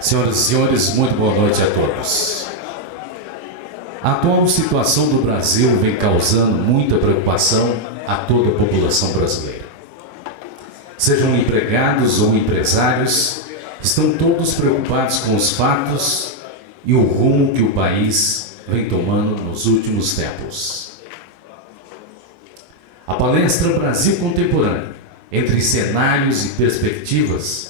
Senhoras e senhores, muito boa noite a todos. A atual situação do Brasil vem causando muita preocupação a toda a população brasileira. Sejam empregados ou empresários, estão todos preocupados com os fatos e o rumo que o país vem tomando nos últimos tempos. A palestra Brasil Contemporâneo, entre cenários e perspectivas,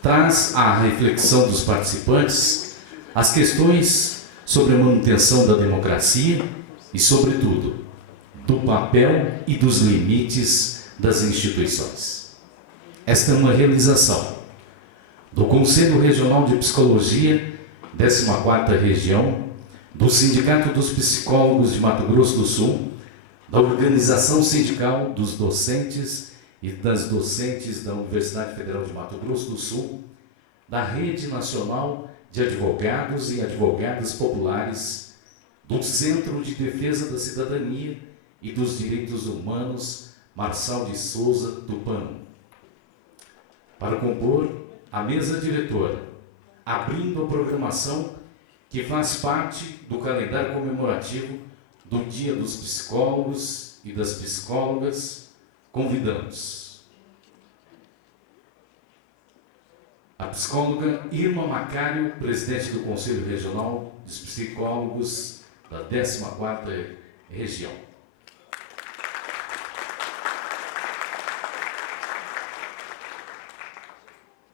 traz à reflexão dos participantes as questões sobre a manutenção da democracia e, sobretudo, do papel e dos limites das instituições. Esta é uma realização do Conselho Regional de Psicologia, 14ª Região, do Sindicato dos Psicólogos de Mato Grosso do Sul, da Organização Sindical dos Docentes e das Docentes da Universidade Federal de Mato Grosso do Sul, da Rede Nacional de Advogados e Advogadas Populares, do Centro de Defesa da Cidadania e dos Direitos Humanos, Marçal de Souza Tupã. Para compor a mesa diretora, abrindo a programação que faz parte do calendário comemorativo do Dia dos Psicólogos e das Psicólogas, convidamos a psicóloga Irma Macário, presidente do Conselho Regional dos Psicólogos da 14ª Região.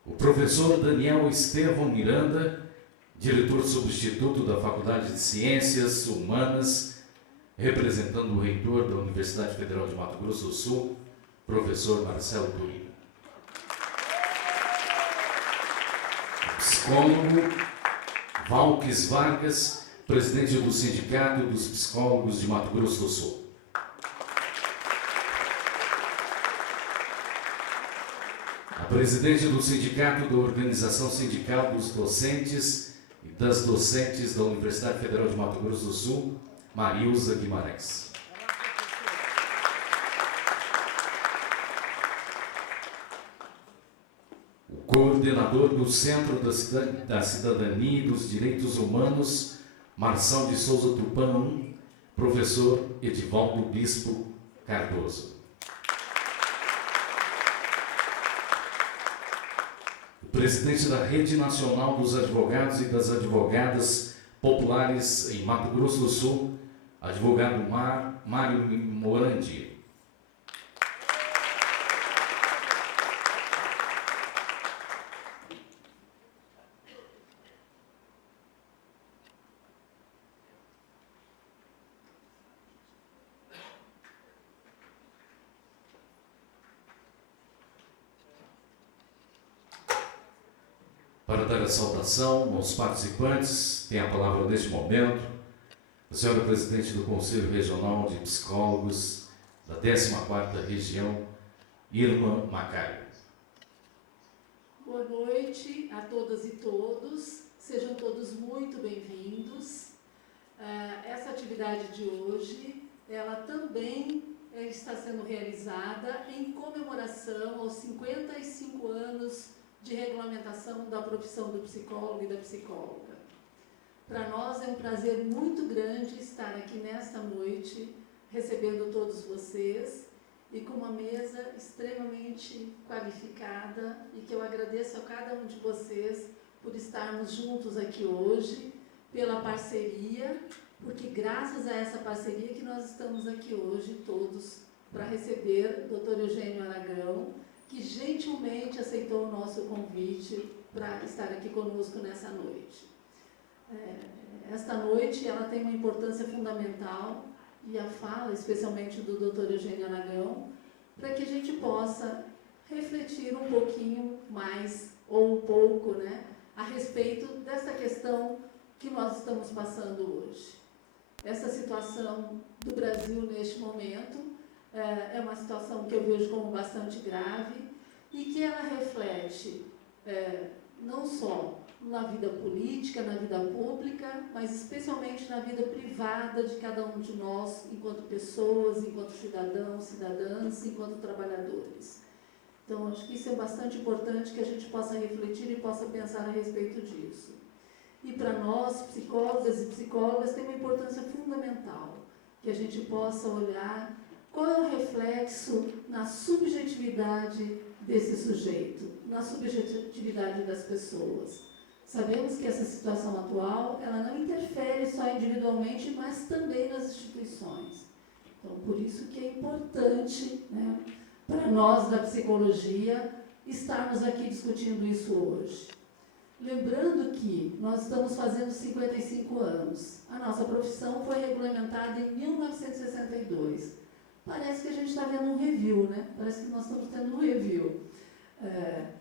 O professor Daniel Estevão Miranda, diretor substituto da Faculdade de Ciências Humanas, representando o reitor da Universidade Federal de Mato Grosso do Sul, professor Marcelo Turino. O psicólogo Valques Vargas, presidente do Sindicato dos Psicólogos de Mato Grosso do Sul. A presidente do Sindicato da Organização Sindical dos Docentes e das Docentes da Universidade Federal de Mato Grosso do Sul, Marilza Guimarães. O coordenador do Centro da Cidadania e dos Direitos Humanos, Marçal de Souza Tupã, professor Edivaldo Bispo Cardoso. O presidente da Rede Nacional dos Advogados e das Advogadas Populares em Mato Grosso do Sul, advogado Mário Morandi. Para dar a saudação aos participantes, tem a palavra neste momento a senhora presidente do Conselho Regional de Psicólogos da 14ª Região, Irma Macário. Boa noite a todas e todos, sejam todos muito bem-vindos. Essa atividade de hoje, ela também está sendo realizada em comemoração aos 55 anos de regulamentação da profissão do psicólogo e da psicóloga. Para nós é um prazer muito grande estar aqui nesta noite, recebendo todos vocês e com uma mesa extremamente qualificada e que eu agradeço a cada um de vocês por estarmos juntos aqui hoje, pela parceria, porque graças a essa parceria que nós estamos aqui hoje todos para receber o Dr. Eugênio Aragão, que gentilmente aceitou o nosso convite para estar aqui conosco nessa noite. Esta noite ela tem uma importância fundamental e a fala, especialmente do Dr. Eugênio Aragão, para que a gente possa refletir um pouquinho mais, ou um pouco, a respeito dessa questão que nós estamos passando hoje. Essa situação do Brasil neste momento é uma situação que eu vejo como bastante grave e que ela reflete não só na vida política, na vida pública, mas especialmente na vida privada de cada um de nós, enquanto pessoas, enquanto cidadãos, cidadãs, enquanto trabalhadores. Então, acho que isso é bastante importante que a gente possa refletir e possa pensar a respeito disso. E para nós, psicólogas e psicólogas, tem uma importância fundamental, que a gente possa olhar qual é o reflexo na subjetividade desse sujeito, na subjetividade das pessoas. Sabemos que essa situação atual, ela não interfere só individualmente, mas também nas instituições. Então, por isso que é importante, né, para nós da psicologia, estarmos aqui discutindo isso hoje. Lembrando que nós estamos fazendo 55 anos. A nossa profissão foi regulamentada em 1962. Parece que a gente está vendo um review, né? Parece que nós estamos tendo um review.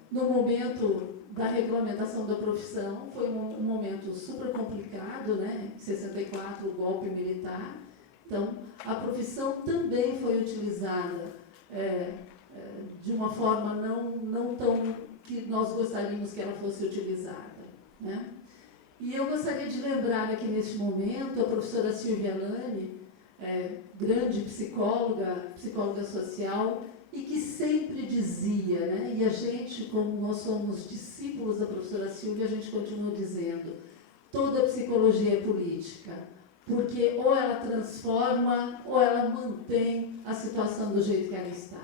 No momento da regulamentação da profissão, foi um momento super complicado, né? Em 64, o golpe militar. Então, a profissão também foi utilizada de uma forma não tão que nós gostaríamos que ela fosse utilizada, né? E eu gostaria de lembrar aqui neste momento a professora Silvia Lani, grande psicóloga social, e que sempre dizia, né? E a gente, como nós somos discípulos da professora Silvia, a gente continua dizendo, toda psicologia é política, porque ou ela transforma ou ela mantém a situação do jeito que ela está.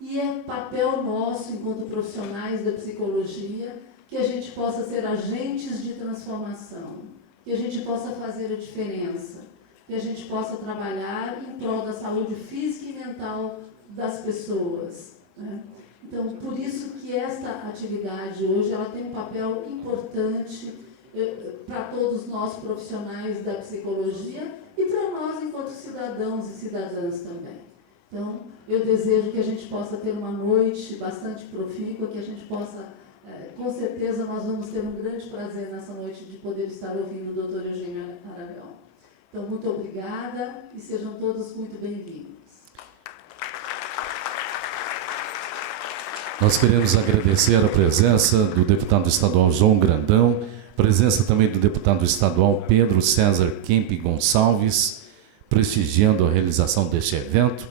E é papel nosso, enquanto profissionais da psicologia, que a gente possa ser agentes de transformação, que a gente possa fazer a diferença, que a gente possa trabalhar em prol da saúde física e mental das pessoas, né? Então, por isso que esta atividade hoje ela tem um papel importante para todos nós profissionais da psicologia e para nós enquanto cidadãos e cidadãs também. Então, eu desejo que a gente possa ter uma noite bastante profícua, que a gente possa, com certeza, nós vamos ter um grande prazer nessa noite de poder estar ouvindo o Dr. Eugênio Aragão. Então, muito obrigada e sejam todos muito bem-vindos. Nós queremos agradecer a presença do deputado estadual João Grandão, presença também do deputado estadual Pedro César Kemp Gonçalves, prestigiando a realização deste evento,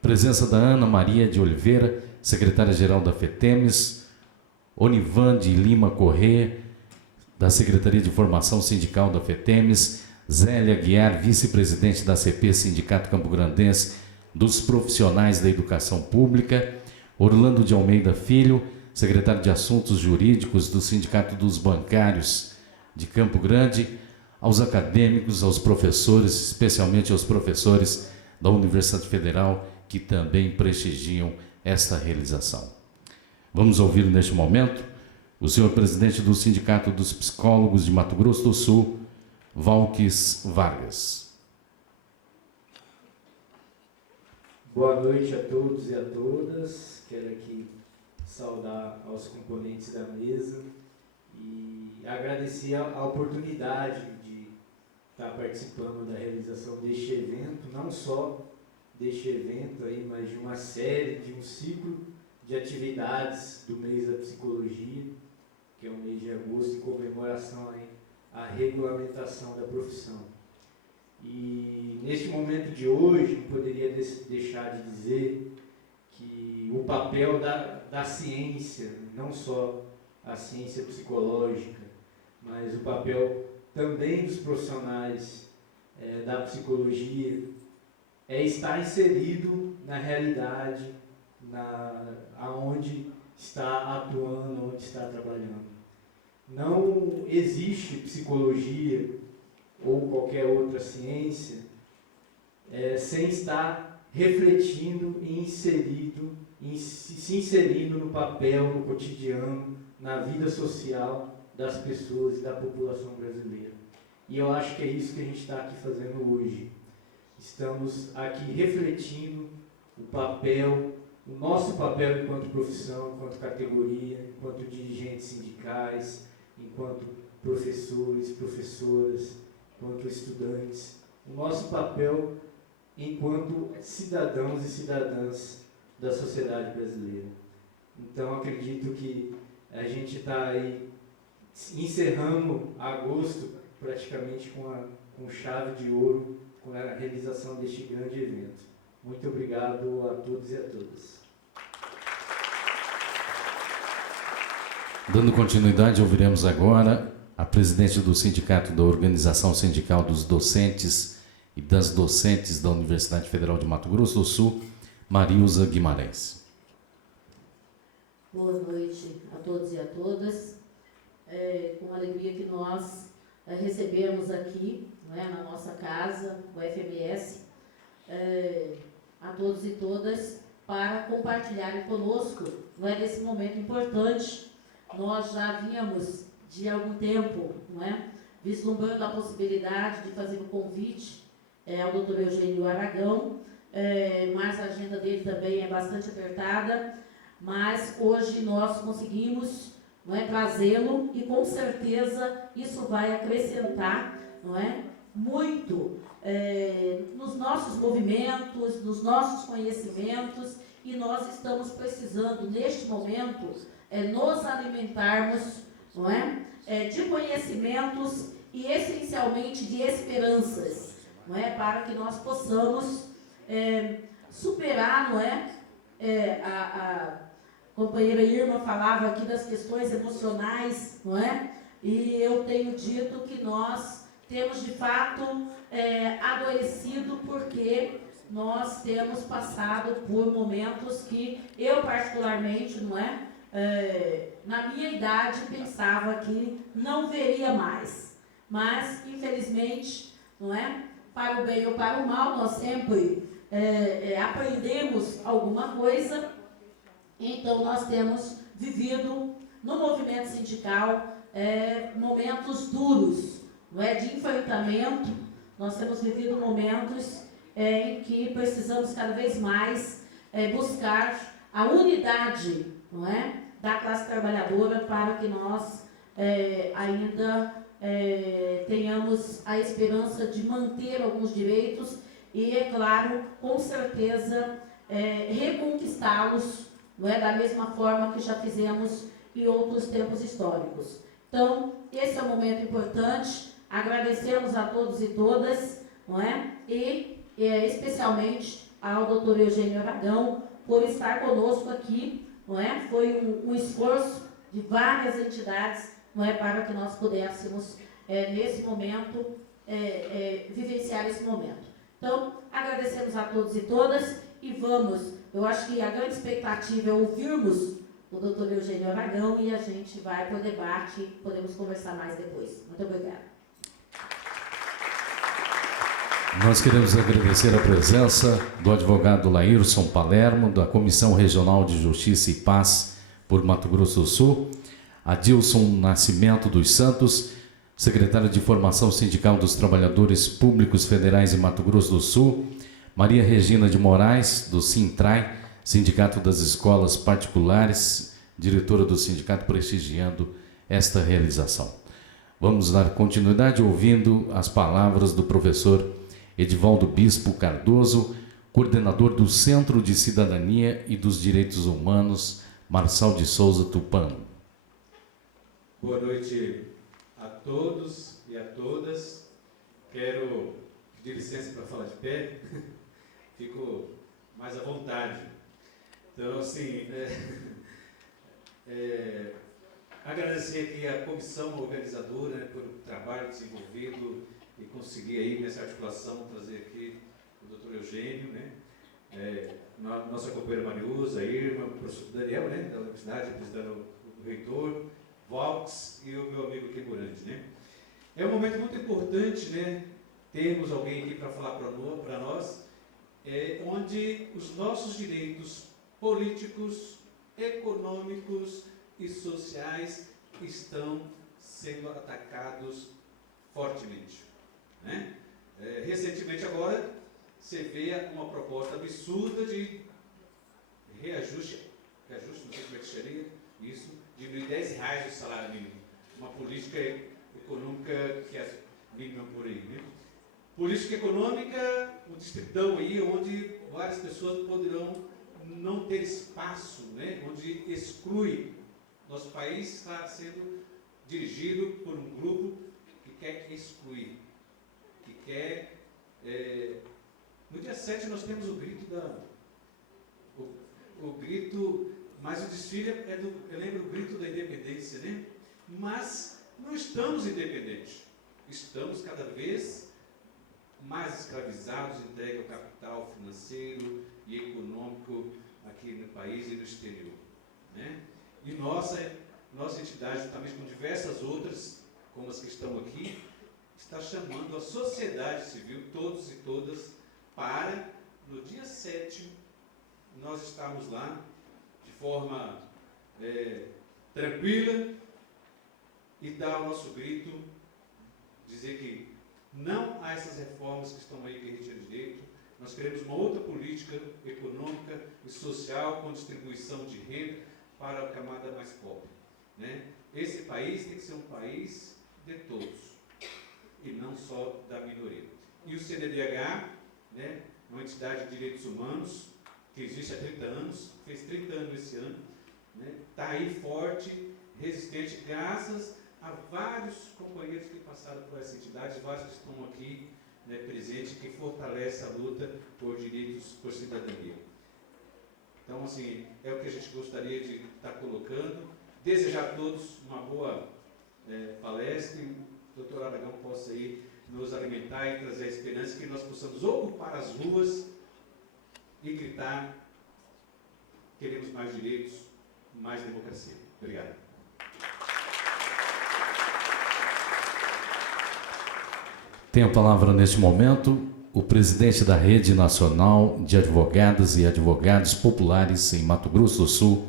presença da Ana Maria de Oliveira, secretária-geral da FETEMES, Onivan de Lima Corrêa, da Secretaria de Formação Sindical da FETEMES, Zélia Guiar, vice-presidente da CP Sindicato Campograndense dos Profissionais da Educação Pública, Orlando de Almeida Filho, secretário de Assuntos Jurídicos do Sindicato dos Bancários de Campo Grande, aos acadêmicos, aos professores, especialmente aos professores da Universidade Federal, que também prestigiam esta realização. Vamos ouvir neste momento o senhor presidente do Sindicato dos Psicólogos de Mato Grosso do Sul, Valques Vargas. Boa noite a todos e a todas. Quero aqui saudar aos componentes da mesa e agradecer a oportunidade de estar participando da realização deste evento, não só deste evento aí, mas de uma série, de um ciclo de atividades do mês da psicologia, que é o mês de agosto, em comemoração aí à regulamentação da profissão. E neste momento de hoje, não poderia deixar de dizer que o papel da ciência, não só a ciência psicológica, mas o papel também dos profissionais da psicologia é estar inserido na realidade, aonde está atuando, onde está trabalhando. Não existe psicologia ou qualquer outra ciência sem estar refletindo e se inserindo no papel, no cotidiano, na vida social das pessoas e da população brasileira. E eu acho que é isso que a gente está aqui fazendo hoje. Estamos aqui refletindo o nosso papel enquanto profissão, enquanto categoria, enquanto dirigentes sindicais, enquanto professores, professoras, enquanto estudantes, o nosso papel enquanto cidadãos e cidadãs da sociedade brasileira. Então, acredito que a gente está aí encerrando agosto praticamente com chave de ouro, com a realização deste grande evento. Muito obrigado a todos e a todas. Dando continuidade, ouviremos agora a presidente do Sindicato da Organização Sindical dos Docentes e das Docentes da Universidade Federal de Mato Grosso do Sul, Marilza Guimarães. Boa noite a todos e a todas. Com alegria que nós recebemos aqui, na nossa casa, o FMS, a todos e todas, para compartilharem conosco nesse momento importante. Nós já vínhamos de algum tempo vislumbrando a possibilidade de fazer um convite ao Dr. Eugênio Aragão, mas a agenda dele também é bastante apertada, mas hoje nós conseguimos trazê-lo e com certeza isso vai acrescentar muito nos nossos movimentos, nos nossos conhecimentos, e nós estamos precisando neste momento nos alimentarmos de conhecimentos e essencialmente de esperanças, para que nós possamos superar, a companheira Irma falava aqui das questões emocionais, e eu tenho dito que nós temos de fato adoecido porque nós temos passado por momentos que eu particularmente, na minha idade pensava que não veria mais, mas infelizmente, para o bem ou para o mal, nós sempre aprendemos alguma coisa. Então nós temos vivido no movimento sindical momentos duros, de enfrentamento. Nós temos vivido momentos em que precisamos cada vez mais buscar a unidade, da classe trabalhadora, para que nós ainda tenhamos a esperança de manter alguns direitos e, é claro, com certeza, reconquistá-los, da mesma forma que já fizemos em outros tempos históricos. Então, esse é um momento importante. Agradecemos a todos e todas, e especialmente ao Dr. Eugênio Aragão por estar conosco aqui, Foi um esforço de várias entidades, para que nós pudéssemos nesse momento vivenciar esse momento. Então, agradecemos a todos e todas e vamos. Eu acho que a grande expectativa é ouvirmos o Dr. Eugênio Aragão e a gente vai para o debate e podemos conversar mais depois. Muito obrigada. Nós queremos agradecer a presença do advogado Laírson Palermo, da Comissão Regional de Justiça e Paz por Mato Grosso do Sul, Adilson Nascimento dos Santos, secretário de Formação Sindical dos Trabalhadores Públicos Federais em Mato Grosso do Sul, Maria Regina de Moraes, do Sintrai, Sindicato das Escolas Particulares, diretora do sindicato, prestigiando esta realização. Vamos dar continuidade ouvindo as palavras do professor Edivaldo Bispo Cardoso, coordenador do Centro de Cidadania e dos Direitos Humanos, Marçal de Souza Tupã. Boa noite a todos e a todas. Quero pedir licença para falar de pé. Fico mais à vontade. Então, assim, agradecer aqui a comissão organizadora, por o trabalho desenvolvido e conseguir aí nessa articulação trazer aqui o Dr. Eugênio, nossa companheira Marilza, a Irma, o professor Daniel, da Universidade, representando o reitor, Valks e o meu amigo aqui Morante, É um momento muito importante, Temos alguém aqui para falar para nós, onde os nossos direitos políticos, econômicos e sociais estão sendo atacados fortemente. Recentemente agora, você vê uma proposta absurda de reajuste, não sei como é que seria isso, diminuir R$10 o salário mínimo. Uma política econômica que é mínima por aí. Política econômica, um distritão aí, onde várias pessoas poderão não ter espaço, onde exclui. Nosso país está sendo dirigido por um grupo que quer excluir, que quer... no dia 7 nós temos o grito, mas o desfile eu lembro o grito da independência, estamos independentes. Estamos cada vez mais escravizados, entregue ao capital financeiro e econômico aqui no país e no exterior, né? E nossa entidade, juntamente com diversas outras, como as que estão aqui, está chamando a sociedade civil, todos e todas, para, no dia 7, nós estarmos lá de forma tranquila e dar o nosso grito, dizer que não há essas reformas que estão aí que retiram direito. Nós queremos uma outra política econômica e social com distribuição de renda para a camada mais pobre, né? Esse país tem que ser um país de todos e não só da minoria. E o CNDH, né, uma entidade de direitos humanos que existe há 30 anos, fez 30 anos esse ano, né, está aí forte, resistente, graças a vários companheiros que passaram por essa entidade, vários que estão aqui, né, presentes, que fortalece a luta por direitos, por cidadania. Então, assim, é o que a gente gostaria de estar colocando. Desejar a todos uma boa palestra e o doutor Aragão possa aí nos alimentar e trazer a esperança que nós possamos ocupar as ruas e gritar: queremos mais direitos, mais democracia. Obrigado. Tem a palavra neste momento o presidente da Rede Nacional de Advogadas e Advogados Populares em Mato Grosso do Sul,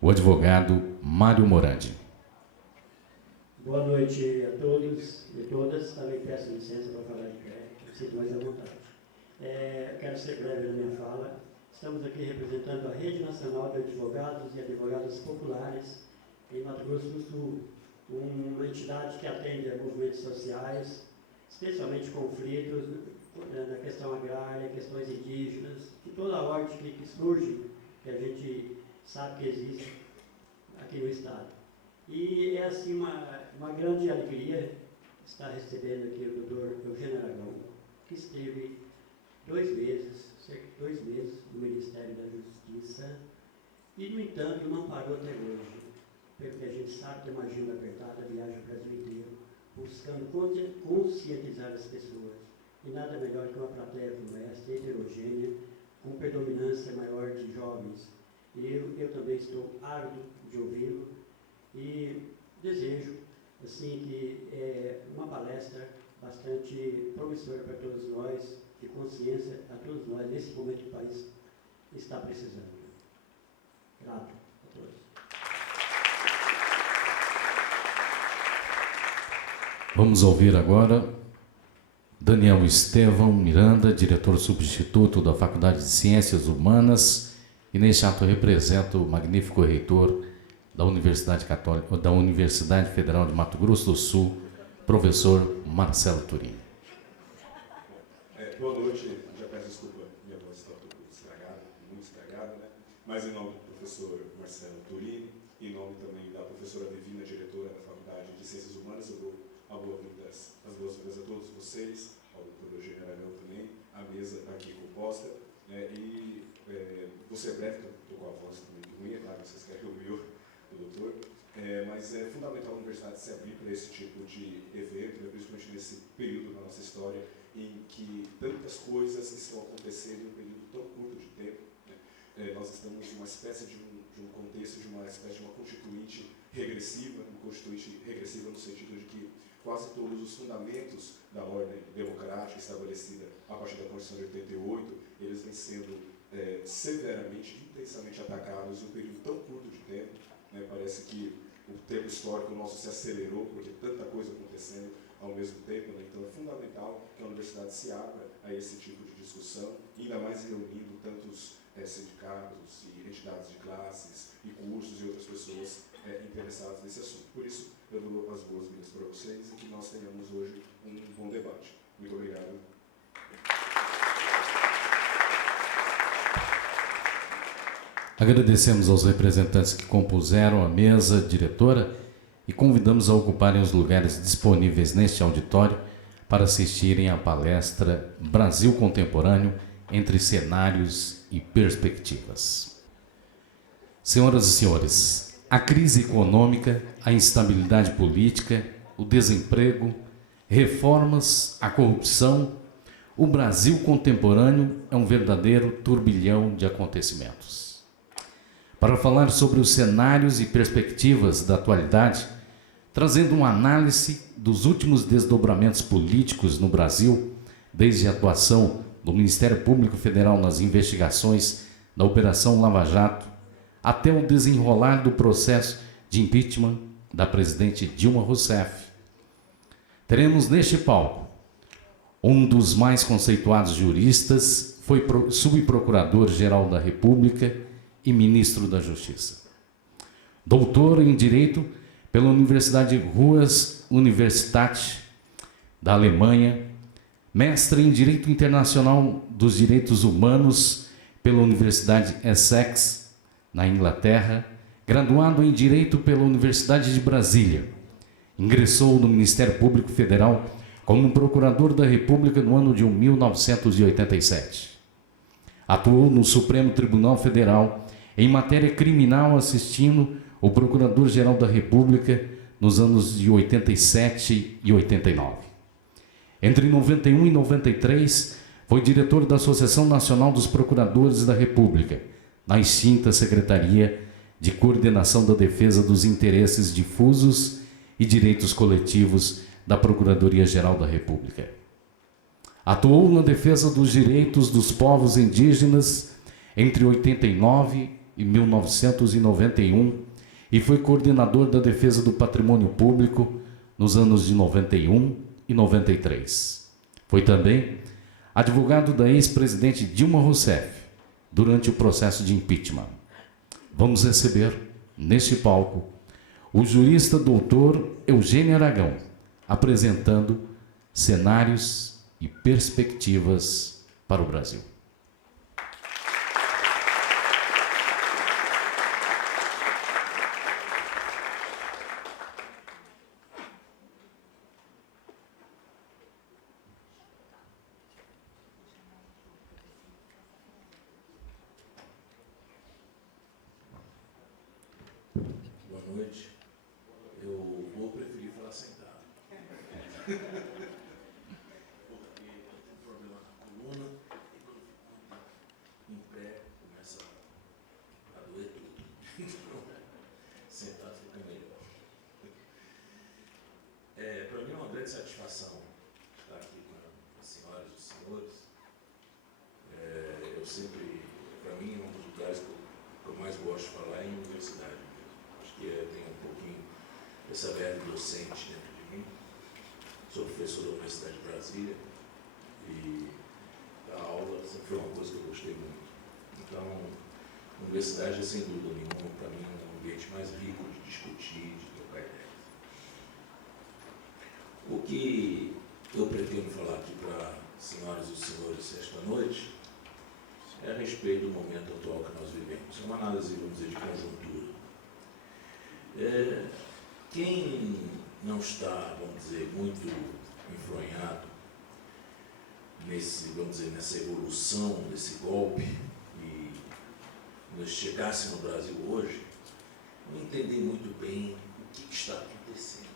o advogado Mário Morandi. Boa noite a todos e todas. Também peço licença para falar de pé, sinto mais à vontade. Quero ser breve na minha fala. Estamos aqui representando a Rede Nacional de Advogados e Advogadas Populares em Mato Grosso do Sul, uma entidade que atende a movimentos sociais, especialmente conflitos na questão agrária, questões indígenas, de toda a ordem que surge, que a gente sabe que existe aqui no Estado. E é assim uma grande alegria estar recebendo aqui o doutor Eugênio Aragão, que esteve 2 meses, cerca de 2 meses, no Ministério da Justiça, e, no entanto, não parou até hoje, porque a gente sabe que é uma agenda apertada, viaja o Brasil inteiro, buscando conscientizar as pessoas. E nada melhor que uma plateia como esta, heterogênea, com predominância maior de jovens. E eu também estou ávido de ouvi-lo e desejo, assim, que uma palestra bastante promissora para todos nós, de consciência a todos nós, nesse momento que o país está precisando. Grato a todos. Vamos ouvir agora Daniel Estevão Miranda, diretor substituto da Faculdade de Ciências Humanas, e neste ato representa o magnífico reitor da Universidade Federal de Mato Grosso do Sul, professor Marcelo Turini. Boa noite, já peço desculpa, minha voz está um pouco estragada, muito estragada, né? Mas em nome do professor Marcelo Turini, em nome também da professora Divina, diretora da Faculdade de Ciências Humanas, eu dou as boas-vindas a todos vocês, ao doutor Eugênio Aragão também, a mesa aqui composta, né? E vou ser breve, estou com a voz também ruim, é claro que vocês querem ouvir o doutor, mas é fundamental a universidade se abrir para esse tipo de evento, né? Principalmente nesse período da nossa história, em que tantas coisas estão acontecendo em um período tão curto de tempo, né? Nós estamos em uma espécie de um contexto, de uma espécie de uma constituinte regressiva no sentido de que quase todos os fundamentos da ordem democrática estabelecida a partir da Constituição de 88, eles vêm sendo severamente, intensamente atacados em um período tão curto de tempo, né? Parece que o tempo histórico nosso se acelerou, porque tanta coisa acontecendo ao mesmo tempo, né? Então é fundamental que a universidade se abra a esse tipo de discussão, ainda mais reunindo tantos sindicatos e entidades de classes e cursos e outras pessoas interessadas nesse assunto. Por isso, eu dou as boas-vindas para vocês e que nós tenhamos hoje um bom debate. Muito obrigado. Agradecemos aos representantes que compuseram a mesa diretora e convidamos a ocuparem os lugares disponíveis neste auditório para assistirem à palestra Brasil Contemporâneo entre Cenários e Perspectivas. Senhoras e senhores, a crise econômica, a instabilidade política o desemprego, reformas, a corrupção, o Brasil contemporâneo é um verdadeiro turbilhão de acontecimentos. Para falar sobre os cenários e perspectivas da atualidade, trazendo uma análise dos últimos desdobramentos políticos no Brasil, desde a atuação do Ministério Público Federal nas investigações da Operação Lava Jato, até o desenrolar do processo de impeachment da presidente Dilma Rousseff, teremos neste palco um dos mais conceituados juristas, foi subprocurador-geral da República e ministro da Justiça. Doutor em Direito pela Universidade Ruhr Universität da Alemanha, mestre em Direito Internacional dos Direitos Humanos pela Universidade Essex, na Inglaterra, graduado em Direito pela Universidade de Brasília. Ingressou no Ministério Público Federal como Procurador da República no ano de 1987. Atuou no Supremo Tribunal Federal em matéria criminal, assistindo o Procurador-Geral da República nos anos de 87 e 89. Entre 91 e 93, foi diretor da Associação Nacional dos Procuradores da República, na extinta Secretaria de Coordenação da Defesa dos Interesses Difusos e Direitos Coletivos da Procuradoria-Geral da República. Atuou na defesa dos direitos dos povos indígenas entre 89 e 1991 e foi coordenador da defesa do patrimônio público nos anos de 91 e 93. Foi também advogado da ex-presidente Dilma Rousseff durante o processo de impeachment. Vamos receber, neste palco, o jurista doutor Eugênio Aragão, apresentando cenários e perspectivas para o Brasil. Boa noite. Eu vou preferir falar sentado. Porque eu tenho problema na coluna e quando fico em pé começa a doer tudo. Sentado fica melhor. Para mim é uma grande satisfação estar aqui com as senhoras e os senhores. Eu sempre, para mim, é um dos lugares que eu mais gosto de falar em universidade. Que tem um pouquinho essa verve docente dentro de mim. Sou professor da Universidade de Brasília e a aula sempre foi uma coisa que eu gostei muito. Então, a universidade é, sem dúvida nenhuma, para mim, um ambiente mais rico de discutir, de trocar ideias. O que eu pretendo falar aqui para as senhoras e os senhores esta noite é a respeito do momento atual que nós vivemos. É uma análise, vamos dizer, de conjuntura. Quem não está, vamos dizer, muito enfronhado nessa evolução desse golpe e nós chegasse no Brasil hoje, não entender muito bem o que está acontecendo.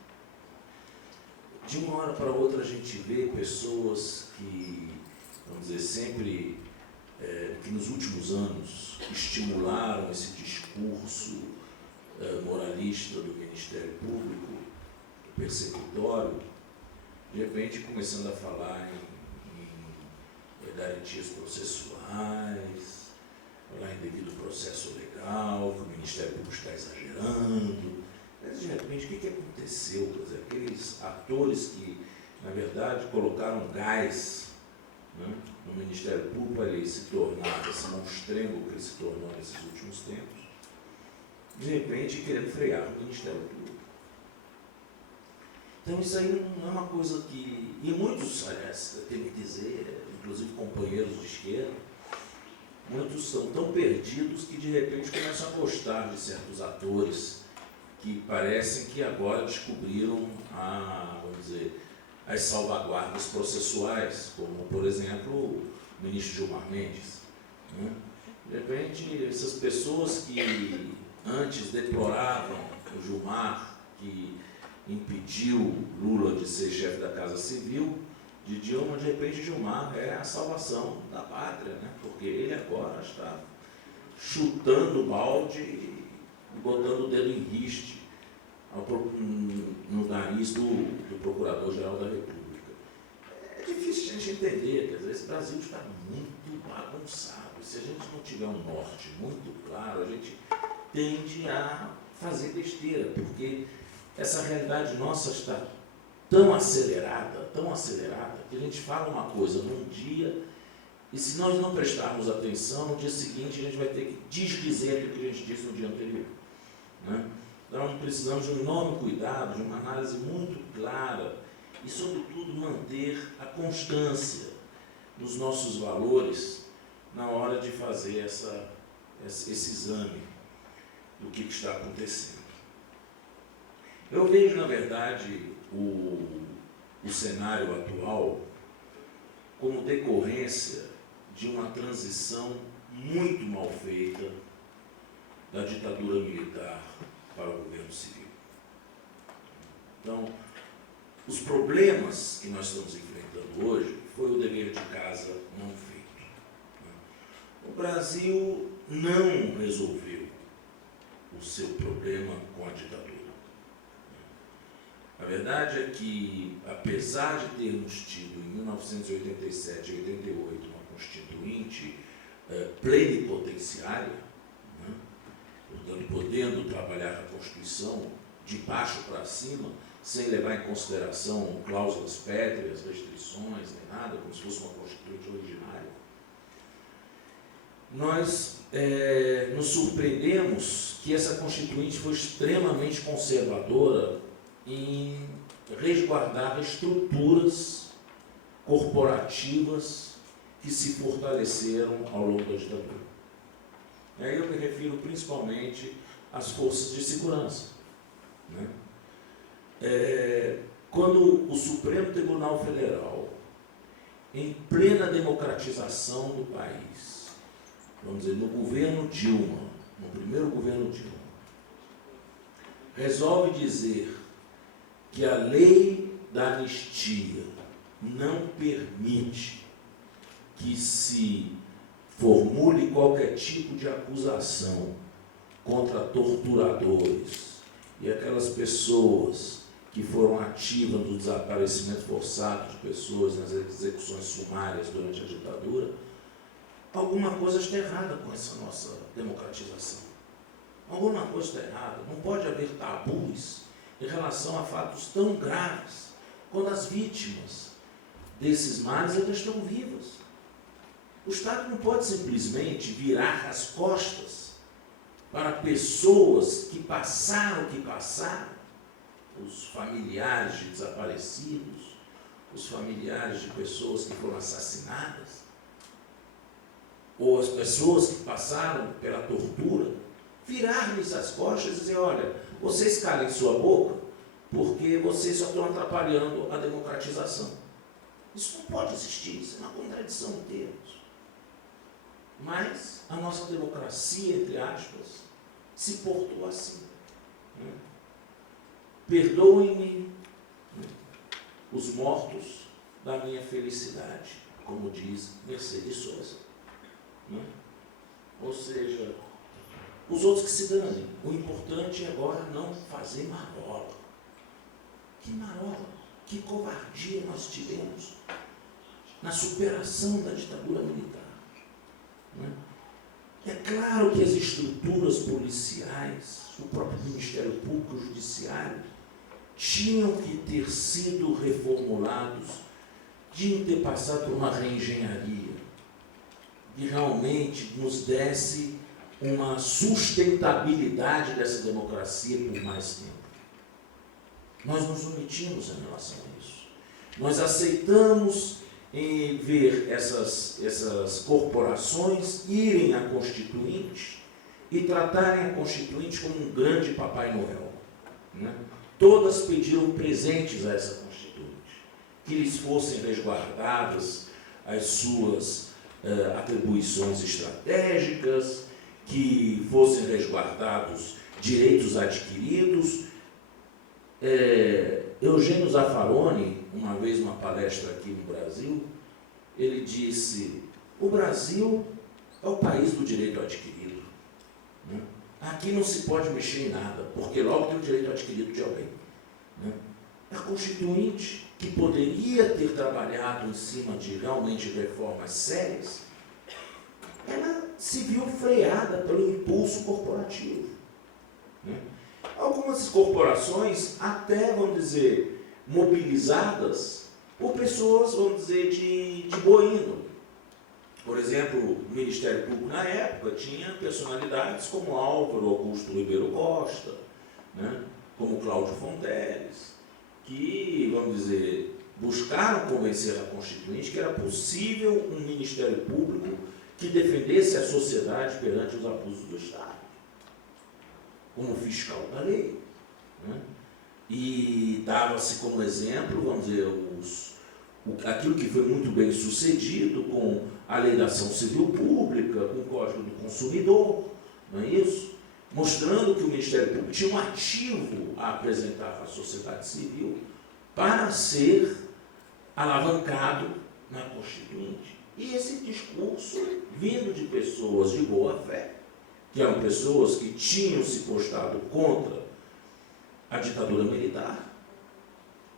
De uma hora para outra a gente vê pessoas que, vamos dizer, sempre, que nos últimos anos estimularam esse discurso moralista do Ministério Público, persecutório, de repente começando a falar em garantias processuais, falar em devido processo legal, que o Ministério Público está exagerando. Mas, de repente, o que aconteceu? Quer dizer, aqueles atores que, na verdade, colocaram gás, né, no Ministério Público para ele se tornar esse monstrengo que ele se tornou nesses últimos tempos, de repente querendo frear o Ministério Público. Então isso aí não é uma coisa que... E muitos, aliás, eu tenho que dizer, inclusive companheiros de esquerda, muitos são tão perdidos que de repente começam a gostar de certos atores que parecem que agora descobriram vamos dizer, as salvaguardas processuais, como, por exemplo, o ministro Gilmar Mendes. Né? De repente, essas pessoas que antes deploravam o Gilmar, que impediu Lula de ser chefe da Casa Civil, de Dilma, de repente Gilmar é a salvação da pátria, né? Porque ele agora está chutando o balde e botando o dedo em riste no nariz do Procurador-Geral da República. É difícil a gente entender, quer dizer, esse Brasil está muito bagunçado. Se a gente não tiver um norte muito claro, a gente tende a fazer besteira, porque essa realidade nossa está tão acelerada, que a gente fala uma coisa num dia e se nós não prestarmos atenção, no dia seguinte a gente vai ter que desdizer aquilo que a gente disse no dia anterior, né? Então precisamos de um enorme cuidado, de uma análise muito clara e, sobretudo, manter a constância nos nossos valores na hora de fazer esse exame do que está acontecendo. Eu vejo, na verdade, o cenário atual como decorrência de uma transição muito mal feita da ditadura militar para o governo civil. Então, os problemas que nós estamos enfrentando hoje foi o dever de casa não feito. O Brasil não resolveu o seu problema com a ditadura. A verdade é que, apesar de termos tido em 1987 e 88 uma constituinte plenipotenciária, né, portanto, podendo trabalhar a Constituição de baixo para cima, sem levar em consideração cláusulas pétreas, restrições, nem nada, como se fosse uma constituinte originária, nós nos surpreendemos que essa constituinte foi extremamente conservadora em resguardar estruturas corporativas que se fortaleceram ao longo da ditadura. E aí eu me refiro principalmente às forças de segurança, né? Quando o Supremo Tribunal Federal, em plena democratização do país, vamos dizer, no governo Dilma, no primeiro governo Dilma, resolve dizer que a lei da anistia não permite que se formule qualquer tipo de acusação contra torturadores e aquelas pessoas que foram ativas no desaparecimento forçado de pessoas nas execuções sumárias durante a ditadura, alguma coisa está errada com essa nossa democratização. Alguma coisa está errada. Não pode haver tabus em relação a fatos tão graves, quando as vítimas desses males ainda estão vivas. O Estado não pode simplesmente virar as costas para pessoas que passaram o que passaram, os familiares de desaparecidos, os familiares de pessoas que foram assassinadas, ou as pessoas que passaram pela tortura, virar-lhes as costas e dizer, olha, vocês calem sua boca porque vocês só estão atrapalhando a democratização. Isso não pode existir, isso é uma contradição em termos. Mas a nossa democracia, entre aspas, se portou assim, né? Perdoem-me, né, os mortos da minha felicidade, como diz Mercedes Sosa, né? Ou seja, os outros que se danem. O importante é agora não fazer marola. Que marola, que covardia nós tivemos na superação da ditadura militar, né? É claro que as estruturas policiais, o próprio Ministério Público, o Judiciário, tinham que ter sido reformulados, tinham que ter passado por uma reengenharia que realmente nos desse uma sustentabilidade dessa democracia por mais tempo. Nós nos omitimos em relação a isso. Nós aceitamos em ver essas corporações irem à Constituinte e tratarem a Constituinte como um grande Papai Noel, né? Todas pediram presentes a essa Constituinte, que lhes fossem resguardadas as suas atribuições estratégicas, que fossem resguardados direitos adquiridos, Eugênio Zaffaroni, uma vez numa palestra aqui no Brasil, ele disse: o Brasil é o país do direito adquirido. Né? Aqui não se pode mexer em nada, porque logo tem o direito adquirido de alguém. Né? A Constituinte, que poderia ter trabalhado em cima de realmente reformas sérias, ela se viu freada pelo impulso corporativo. Né? Algumas corporações até, vamos dizer, mobilizadas por pessoas, vamos dizer, de boa índole. Por exemplo, o Ministério Público na época tinha personalidades como Álvaro Augusto Ribeiro Costa, né? Como Cláudio Fonteles, que, vamos dizer, buscaram convencer a Constituinte que era possível um Ministério Público que defendesse a sociedade perante os abusos do Estado, como fiscal da lei. Né? E dava-se como exemplo, vamos dizer, aquilo que foi muito bem sucedido com a Lei da Ação Civil Pública, com o Código do Consumidor, não é isso? Mostrando que o Ministério Público tinha um ativo a apresentar à sociedade civil para ser alavancado na Constituinte. E esse discurso, vindo de pessoas de boa fé, que eram pessoas que tinham se postado contra a ditadura militar,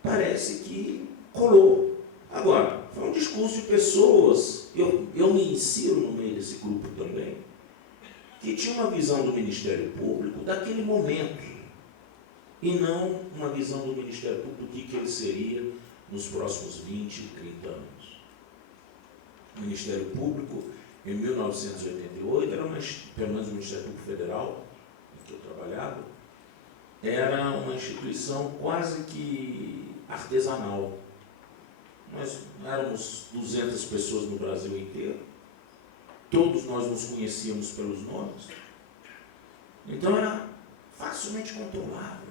parece que colou. Agora, foi um discurso de pessoas, eu me insiro no meio desse grupo também, que tinha uma visão do Ministério Público daquele momento, e não uma visão do Ministério Público do que ele seria nos próximos 20, 30 anos. O Ministério Público, em 1988, pelo menos o Ministério Público Federal, em que eu trabalhava, era uma instituição quase que artesanal. Nós éramos 200 pessoas no Brasil inteiro, todos nós nos conhecíamos pelos nomes, então era facilmente controlável.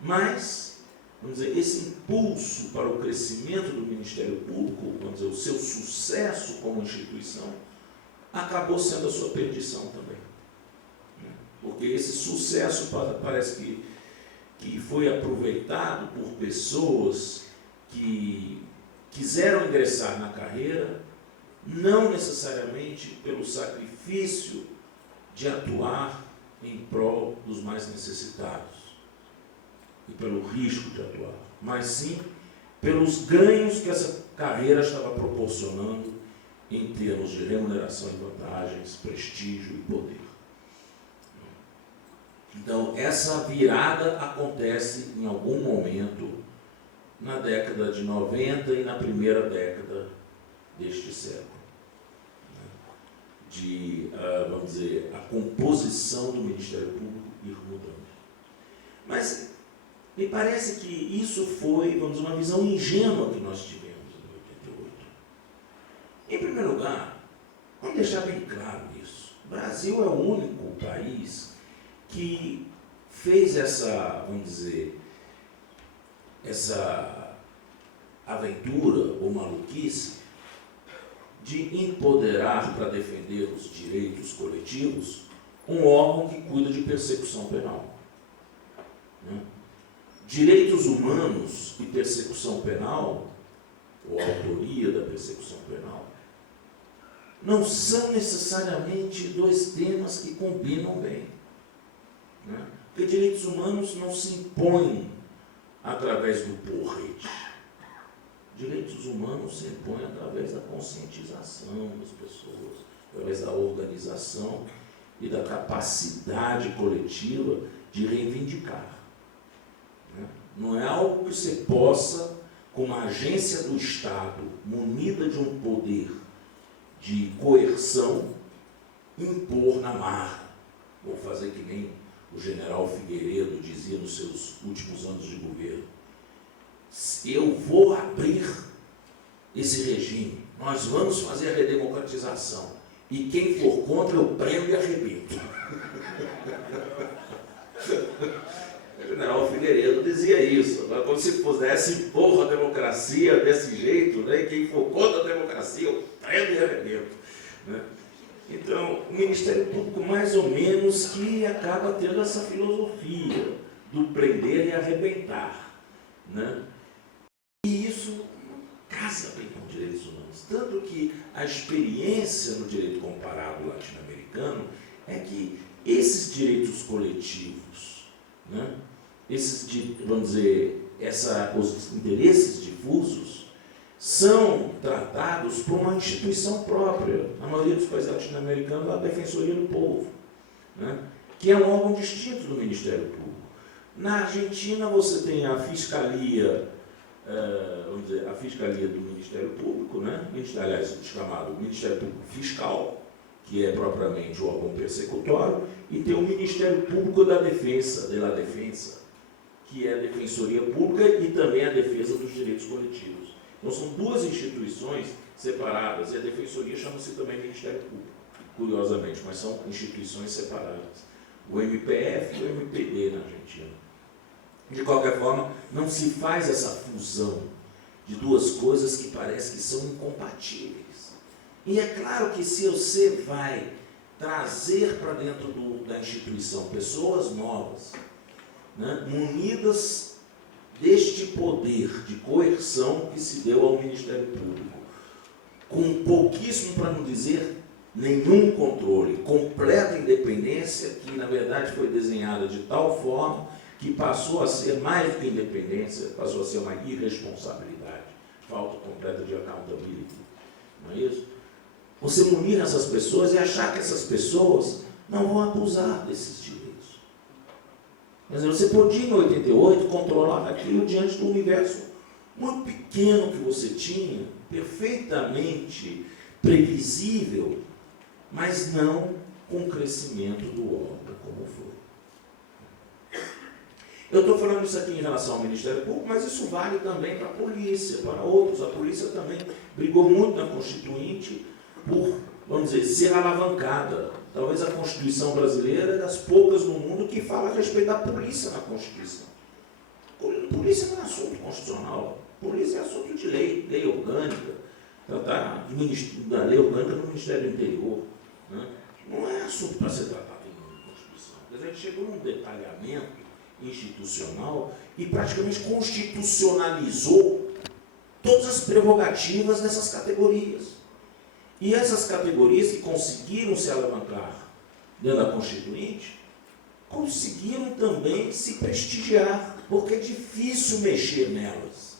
Mas, vamos dizer, esse impulso para o crescimento do Ministério Público, vamos dizer, o seu sucesso como instituição, acabou sendo a sua perdição também. Porque esse sucesso parece que foi aproveitado por pessoas que quiseram ingressar na carreira, não necessariamente pelo sacrifício de atuar em prol dos mais necessitados e pelo risco de atuar, mas sim pelos ganhos que essa carreira estava proporcionando em termos de remuneração e vantagens, prestígio e poder. Então, essa virada acontece em algum momento na década de 90 e na primeira década deste século. Vamos dizer, a composição do Ministério Público ir mudando. Mas me parece que isso foi, vamos dizer, uma visão ingênua que nós tivemos em 88. Em primeiro lugar, vamos deixar bem claro isso. O Brasil é o único país que fez essa, vamos dizer, essa aventura ou maluquice de empoderar para defender os direitos coletivos um órgão que cuida de persecução penal. Né? Direitos humanos e persecução penal, ou autoria da persecução penal, não são necessariamente dois temas que combinam bem. Né? Porque direitos humanos não se impõem através do porrete. Direitos humanos se impõem através da conscientização das pessoas, através da organização e da capacidade coletiva de reivindicar. Né? Não é algo que você possa, com uma agência do Estado, munida de um poder de coerção, impor na marra, ou fazer que nem o general Figueiredo dizia nos seus últimos anos de governo: eu vou abrir esse regime, nós vamos fazer a redemocratização, e quem for contra eu prendo e arrebento. O general Figueiredo dizia isso. Agora, como se pudesse impor a democracia desse jeito, né? E quem for contra a democracia eu prendo e arrebento. Né? Então, o Ministério Público, mais ou menos, que acaba tendo essa filosofia do prender e arrebentar, né? E isso não casa bem com direitos humanos. Tanto que a experiência no direito comparado latino-americano é que esses direitos coletivos, né, vamos dizer, os interesses difusos, são tratados por uma instituição própria. Na maioria dos países latino-americanos, a Defensoria do Povo, né, que é um órgão distinto do Ministério Público. Na Argentina, você tem a Fiscalia, vamos dizer, a Fiscalia do Ministério Público, né, aliás, chamado Ministério Público Fiscal, que é propriamente o órgão persecutório, e tem o Ministério Público da Defensa, de la Defensa, que é a Defensoria Pública e também a defesa dos direitos coletivos. Então, são duas instituições separadas, e a Defensoria chama-se também Ministério Público, curiosamente, mas são instituições separadas. O MPF e o MPD na Argentina. De qualquer forma, não se faz essa fusão de duas coisas que parece que são incompatíveis. E é claro que se você vai trazer para dentro da instituição pessoas novas, né, munidas deste poder de coerção que se deu ao Ministério Público, com pouquíssimo, para não dizer nenhum controle, completa independência, que na verdade foi desenhada de tal forma que passou a ser mais do que independência, passou a ser uma irresponsabilidade, falta completa de accountability, não é isso? Você munir essas pessoas e achar que essas pessoas não vão abusar desses direitos. Quer dizer, você podia, em 88, controlar aquilo diante do universo muito pequeno que você tinha, perfeitamente previsível, mas não com o crescimento do órgão como foi. Eu estou falando isso aqui em relação ao Ministério Público, mas isso vale também para a polícia, para outros. A polícia também brigou muito na Constituinte por, vamos dizer, ser alavancada. Talvez a Constituição brasileira é das poucas no mundo que fala a respeito da polícia na Constituição. Polícia não é assunto constitucional. Polícia é assunto de lei orgânica. Tratar da lei orgânica no Ministério do Interior. Né? Não é assunto para ser tratado em Constituição. A gente chegou num detalhamento institucional e praticamente constitucionalizou todas as prerrogativas dessas categorias. E essas categorias que conseguiram se alavancar dentro da Constituinte, conseguiram também se prestigiar, porque é difícil mexer nelas.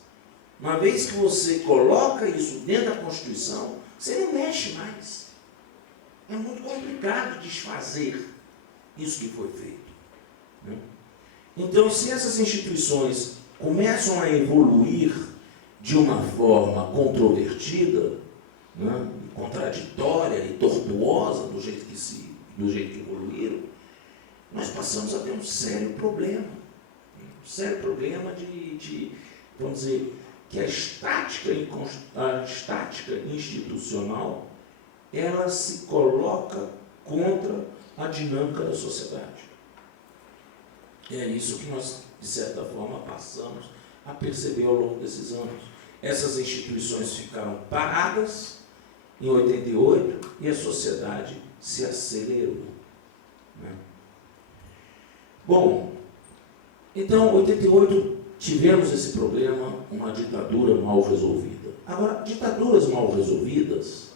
Uma vez que você coloca isso dentro da Constituição, você não mexe mais. É muito complicado desfazer isso que foi feito. Né? Então, se essas instituições começam a evoluir de uma forma controvertida, né, contraditória e tortuosa do jeito que evoluíram, nós passamos a ter um sério problema. Um sério problema de vamos dizer, que a estática institucional, ela se coloca contra a dinâmica da sociedade. É isso que nós, de certa forma, passamos a perceber ao longo desses anos. Essas instituições ficaram paradas em 88 e a sociedade se acelerou. Né? Bom, então, em 88 tivemos esse problema, uma ditadura mal resolvida. Agora, ditaduras mal resolvidas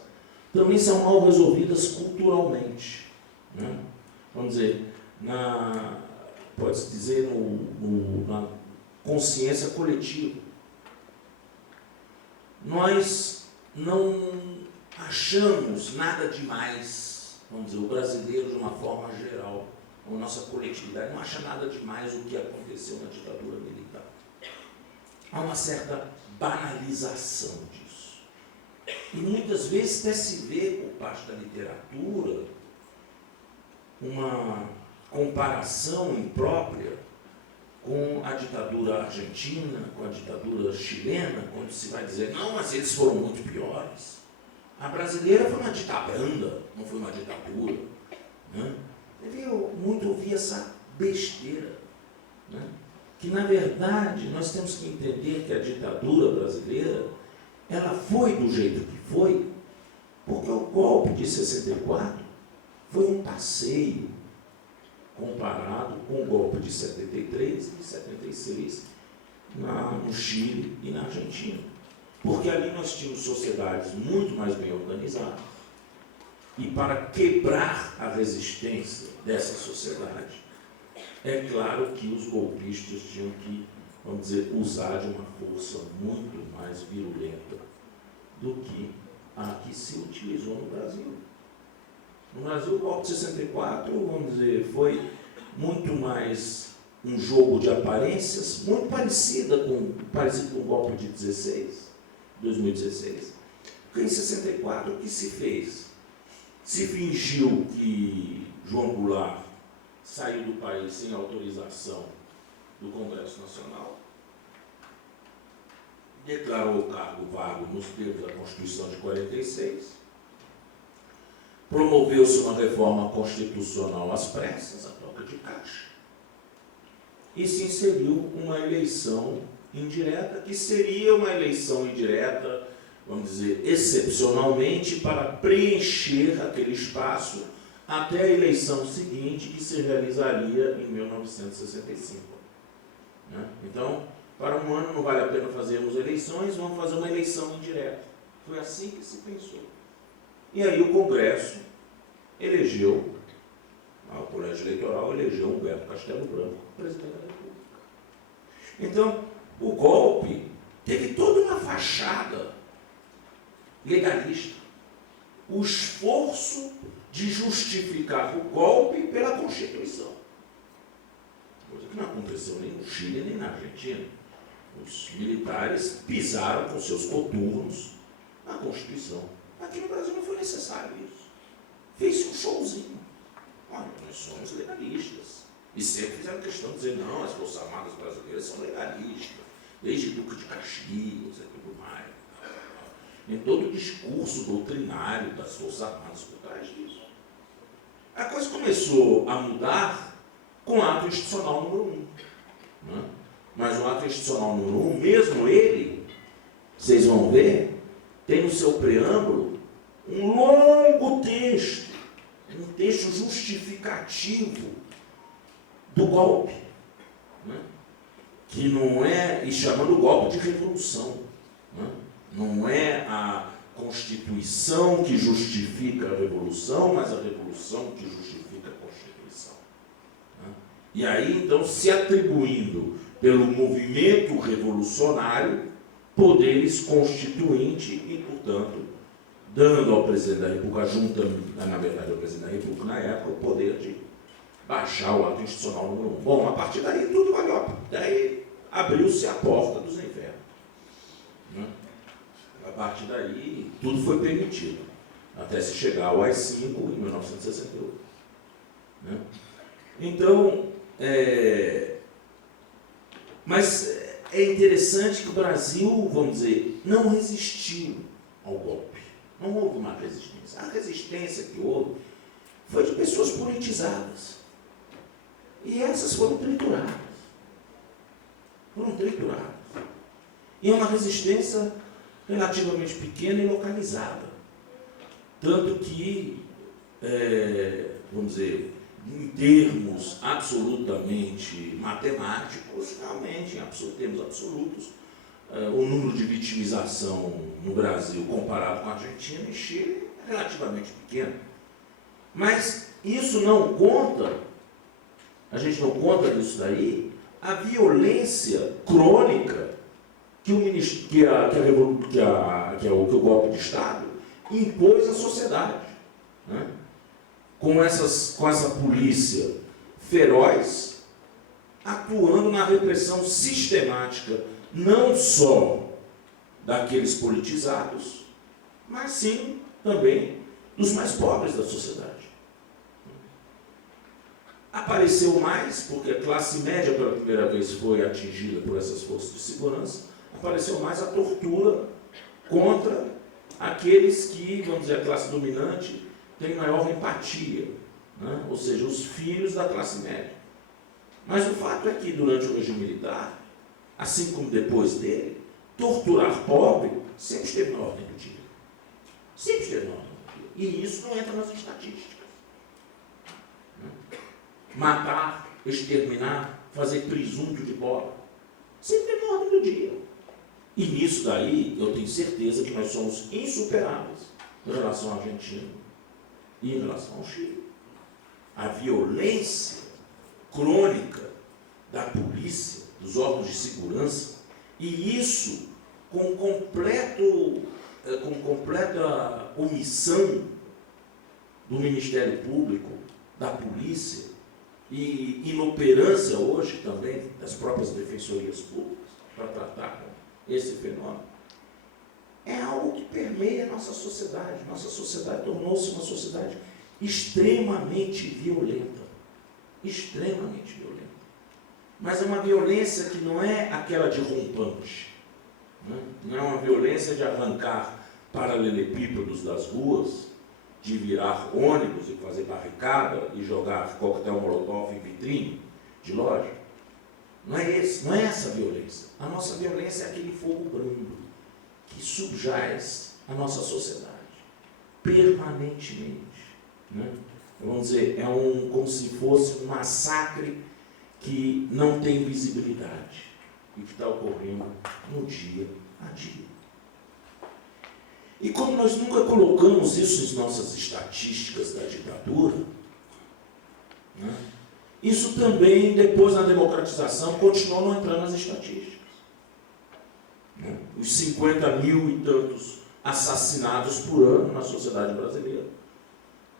também são mal resolvidas culturalmente. Né? Vamos dizer, pode-se dizer, na consciência coletiva. Nós não achamos nada demais, vamos dizer, o brasileiro de uma forma geral, a nossa coletividade não acha nada demais o que aconteceu na ditadura militar. Há uma certa banalização disso. E muitas vezes até se vê, por parte da literatura, uma comparação imprópria com a ditadura argentina, com a ditadura chilena, quando se vai dizer, não, mas eles foram muito piores. A brasileira foi uma ditadura, não foi uma ditadura. Né? Eu muito ouvi essa besteira. Né? Que, na verdade, nós temos que entender que a ditadura brasileira, ela foi do jeito que foi, porque o golpe de 64 foi um passeio comparado com o golpe de 73 e 76 no Chile e na Argentina. Porque ali nós tínhamos sociedades muito mais bem organizadas, e para quebrar a resistência dessa sociedade, é claro que os golpistas tinham que, vamos dizer, usar de uma força muito mais virulenta do que a que se utilizou no Brasil. No Brasil, o golpe de 64, vamos dizer, foi muito mais um jogo de aparências, muito parecido com o golpe de 2016. Porque em 64, o que se fez? Se fingiu que João Goulart saiu do país sem autorização do Congresso Nacional, declarou o cargo vago nos termos da Constituição de 46, promoveu-se uma reforma constitucional às pressas, a troca de caixa, e se inseriu uma eleição indireta, que seria uma eleição indireta, vamos dizer, excepcionalmente, para preencher aquele espaço até a eleição seguinte, que se realizaria em 1965. Né? Então, para um ano não vale a pena fazermos eleições, vamos fazer uma eleição indireta. Foi assim que se pensou. E aí o Congresso elegeu, o Colégio Eleitoral elegeu Humberto Castelo Branco presidente da República. Então, o golpe teve toda uma fachada legalista. O esforço de justificar o golpe pela Constituição. Coisa que não aconteceu nem no Chile nem na Argentina. Os militares pisaram com seus coturnos na Constituição. Aqui no Brasil não foi necessário isso. Fez-se um showzinho. Olha, nós somos legalistas. E sempre fizeram questão de dizer, não, as Forças Armadas brasileiras são legalistas. Desde Duque de Caxias e tudo mais. Em todo o discurso doutrinário das Forças Armadas por trás disso. A coisa começou a mudar com o ato institucional número 1. Né? Mas o ato institucional número 1, mesmo ele, vocês vão ver, tem no seu preâmbulo um longo texto, um texto justificativo do golpe, né? Que não é, e chamando o golpe de revolução, né? Não é a Constituição que justifica a revolução, mas a revolução que justifica a Constituição. Né? E aí, então, se atribuindo pelo movimento revolucionário poderes constituintes e, portanto, dando ao presidente da República, na verdade, ao presidente da República, na época, o poder de baixar o ato institucional número 1. Bom, a partir daí tudo valeu. Daí abriu-se a porta dos infernos. Né? A partir daí tudo foi permitido, até se chegar ao AI-5 em 1968. Né? Então, mas é interessante que o Brasil, vamos dizer, não resistiu ao golpe. Não houve uma resistência. A resistência que houve foi de pessoas politizadas. E essas foram trituradas. E é uma resistência relativamente pequena e localizada. Tanto que, vamos dizer, em termos absolutamente matemáticos, realmente, em termos absolutos, o número de vitimização no Brasil comparado com a Argentina e Chile é relativamente pequeno. Mas isso não conta, a gente não conta disso daí, a violência crônica que o golpe de Estado impôs à sociedade. Né? Com essa polícia feroz, atuando na repressão sistemática, não só daqueles politizados, mas sim também dos mais pobres da sociedade. Apareceu mais, porque a classe média pela primeira vez foi atingida por essas forças de segurança, apareceu mais a tortura contra aqueles que, vamos dizer, a classe dominante tem maior empatia, né? Ou seja, os filhos da classe média. Mas o fato é que durante o regime militar, assim como depois dele, torturar pobre sempre esteve na ordem do dia. Sempre esteve na ordem do dia. E isso não entra nas estatísticas. matar, exterminar, fazer presunto de bola. Sempre tem ordem do dia. E nisso daí, eu tenho certeza que nós somos insuperáveis em relação à Argentina e em relação ao Chile. A violência crônica da polícia, dos órgãos de segurança, e isso com completa omissão do Ministério Público, da polícia, e inoperância hoje também das próprias defensorias públicas para tratar com esse fenômeno, é algo que permeia a nossa sociedade. Nossa sociedade tornou-se uma sociedade extremamente violenta. Extremamente violenta. Mas é uma violência que não é aquela de rompante. Não é uma violência de arrancar paralelepípedos das ruas, de virar ônibus e fazer barricada e jogar coquetel molotov em vitrine de loja. Não é essa a violência. A nossa violência é aquele fogo brando que subjaz a nossa sociedade permanentemente. Vamos dizer, como se fosse um massacre que não tem visibilidade e que está ocorrendo no dia a dia. E como nós nunca colocamos isso em nossas estatísticas da ditadura, isso também, depois na democratização, continuou não entrando nas estatísticas. Os 50 mil e tantos assassinados por ano na sociedade brasileira,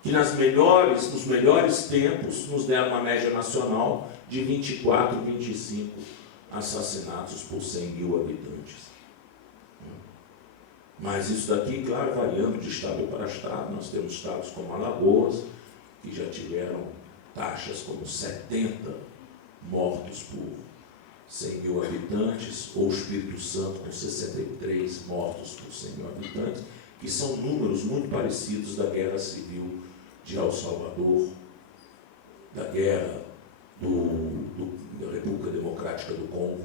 que nos melhores tempos nos deram uma média nacional de 24, 25 assassinatos por 100 mil habitantes. Mas isso daqui, claro, variando de estado para estado. Nós temos estados como Alagoas, que já tiveram taxas como 70 mortos por 100 mil habitantes, ou o Espírito Santo com 63 mortos por 100 mil habitantes, que são números muito parecidos da Guerra Civil de El Salvador, da Guerra da República Democrática do Congo.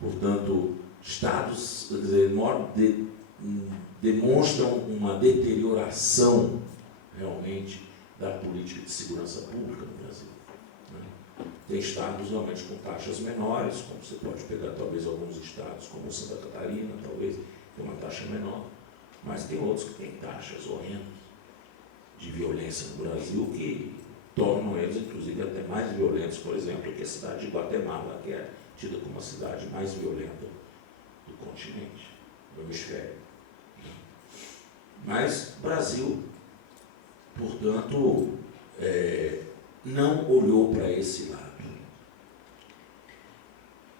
Portanto, estados, quer dizer, demonstram uma deterioração realmente da política de segurança pública no Brasil. Tem estados realmente com taxas menores, como você pode pegar talvez alguns estados como Santa Catarina, talvez tem uma taxa menor, mas tem outros que têm taxas horrendas de violência no Brasil que tornam eles, inclusive, até mais violentos, por exemplo, que a cidade de Guatemala, que é tida como a cidade mais violenta do continente, do hemisfério. Mas o Brasil, portanto, não olhou para esse lado.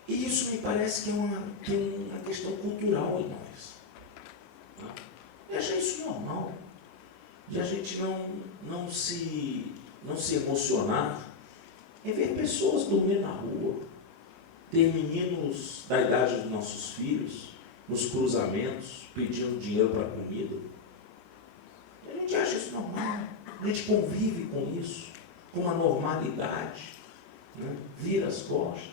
E isso me parece que tem uma questão cultural em nós. Eu achei isso normal, de a gente não se emocionar em ver pessoas dormir na rua, ter meninos da idade dos nossos filhos nos cruzamentos pedindo dinheiro para comida. A gente acha isso normal, a gente convive com isso, com uma normalidade, vira as costas.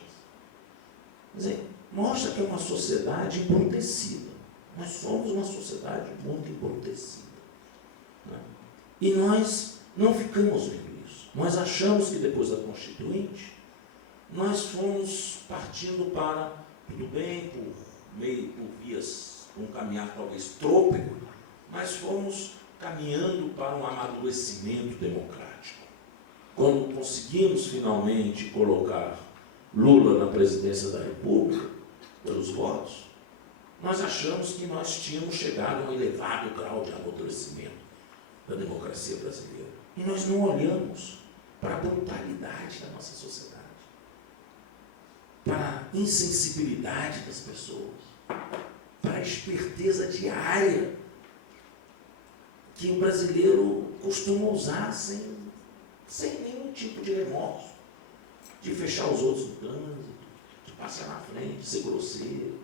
Quer dizer, mostra que é uma sociedade embrutecida. Nós somos uma sociedade muito embrutecida. E nós não ficamos vendo isso. Nós achamos que depois da Constituinte, nós fomos partindo para, tudo bem, por vias, um caminhar talvez trôpego, mas fomos caminhando para um amadurecimento democrático. Quando conseguimos finalmente colocar Lula na presidência da República, pelos votos, nós achamos que nós tínhamos chegado a um elevado grau de amadurecimento da democracia brasileira. E nós não olhamos para a brutalidade da nossa sociedade, para a insensibilidade das pessoas, para a esperteza diária que o brasileiro costuma usar sem nenhum tipo de remorso, de fechar os outros no trânsito, de passar na frente, de ser grosseiro.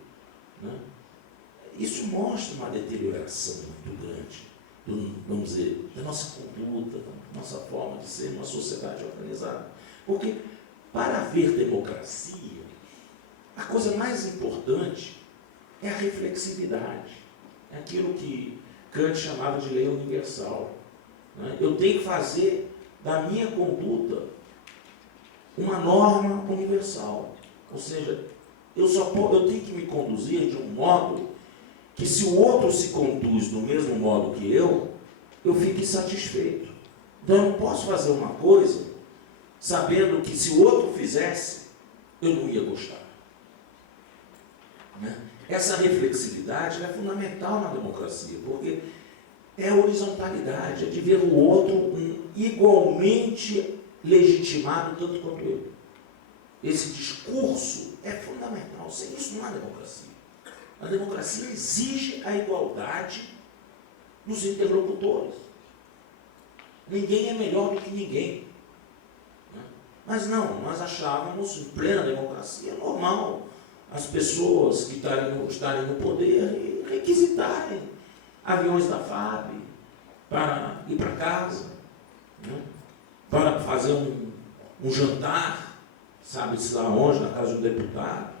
Isso mostra uma deterioração muito grande, vamos dizer, da nossa conduta, da nossa forma de ser uma sociedade organizada. Porque para haver democracia, a coisa mais importante é a reflexividade. É aquilo que Kant chamava de lei universal. Eu tenho que fazer da minha conduta uma norma universal. Ou seja, eu tenho que me conduzir de um modo que, se o outro se conduz do mesmo modo que eu fique satisfeito. Então, eu não posso fazer uma coisa sabendo que, se o outro fizesse, eu não ia gostar. Né? Essa reflexividade é fundamental na democracia, porque é a horizontalidade, é de ver o outro igualmente legitimado tanto quanto eu. Esse discurso é fundamental. Sem isso não há democracia. A democracia exige a igualdade dos interlocutores. Ninguém é melhor do que ninguém. Mas não, nós achávamos, em plena democracia, normal as pessoas que estarem no poder requisitarem aviões da FAB para ir para casa, né? Para fazer um jantar, sabe-se lá onde, na casa do deputado.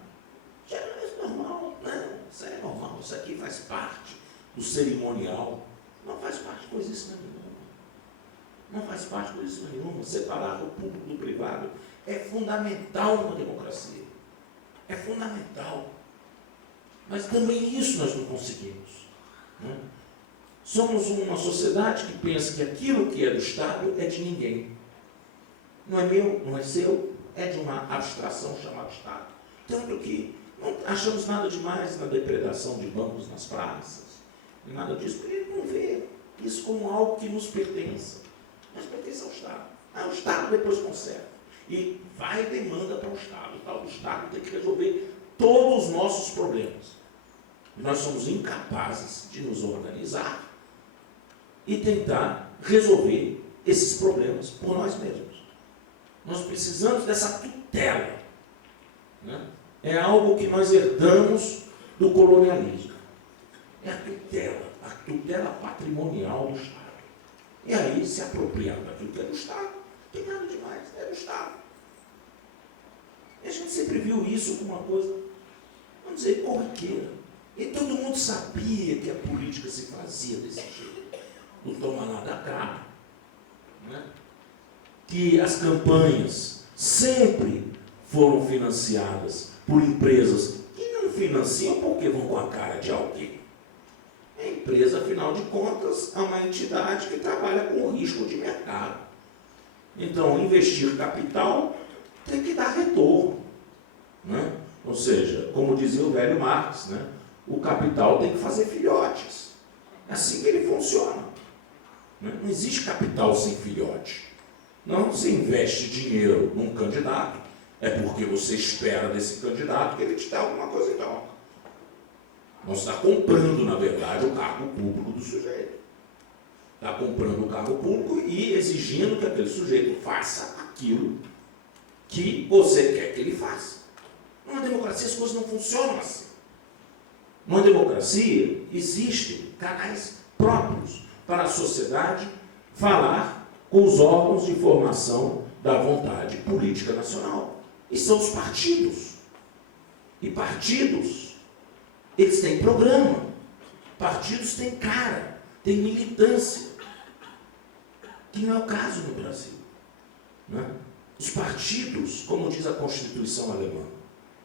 Já é normal, né? Isso é normal, isso aqui faz parte do cerimonial. Não faz parte de coisíssima nenhuma. Não faz parte de coisíssima nenhuma. Separar o público do privado é fundamental numa democracia. É fundamental. Mas também isso nós não conseguimos. Né? Somos uma sociedade que pensa que aquilo que é do Estado é de ninguém. Não é meu, não é seu, é de uma abstração chamada Estado. Tanto que não achamos nada demais na depredação de bancos nas praças, e nada disso, porque ele não vê isso como algo que nos pertence. Mas pertence ao Estado. O Estado depois conserva. E vai e demanda para o Estado. O tal do Estado tem que resolver todos os nossos problemas. Nós somos incapazes de nos organizar e tentar resolver esses problemas por nós mesmos. Nós precisamos dessa tutela. Né? É algo que nós herdamos do colonialismo. É a tutela patrimonial do Estado. E aí se apropriar daquilo que é do Estado. Não tem nada demais, é do Estado. E a gente sempre viu isso como uma coisa, vamos dizer, corriqueira. E todo mundo sabia que a política se fazia desse jeito. Não toma nada cá. Né? Que as campanhas sempre foram financiadas por empresas que não financiam porque vão com a cara de alguém. A empresa, afinal de contas, é uma entidade que trabalha com risco de mercado. Então, investir capital tem que dar retorno. Né? Ou seja, como dizia o velho Marx, né? O capital tem que fazer filhotes. É assim que ele funciona. Né? Não existe capital sem filhote. Não se investe dinheiro num candidato, é porque você espera desse candidato que ele te dê alguma coisa em troca. Não está comprando, na verdade, o cargo público do sujeito. Está comprando o cargo público e exigindo que aquele sujeito faça aquilo que você quer que ele faça. Numa democracia as coisas não funcionam assim. Numa democracia existem canais próprios para a sociedade falar com os órgãos de formação da vontade política nacional. E são os partidos. E partidos, eles têm programa. Partidos têm cara, têm militância. Que não é o caso no Brasil. Né? Os partidos, como diz a Constituição alemã,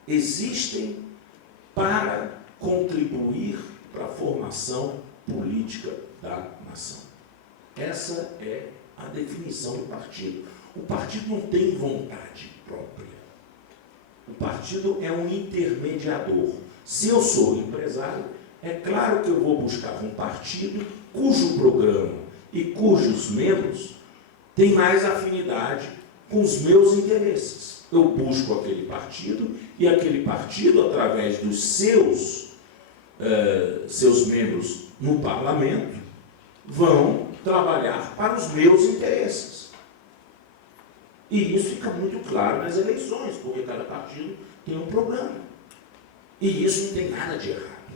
existem para contribuir para a formação política da nação. Essa é a definição do partido. O partido não tem vontade própria. O partido é um intermediador. Se eu sou empresário, é claro que eu vou buscar um partido cujo programa e cujos membros têm mais afinidade com os meus interesses. Eu busco aquele partido e aquele partido, através dos seus membros no parlamento, vão trabalhar para os meus interesses. E isso fica muito claro nas eleições, porque cada partido tem um programa. E isso não tem nada de errado.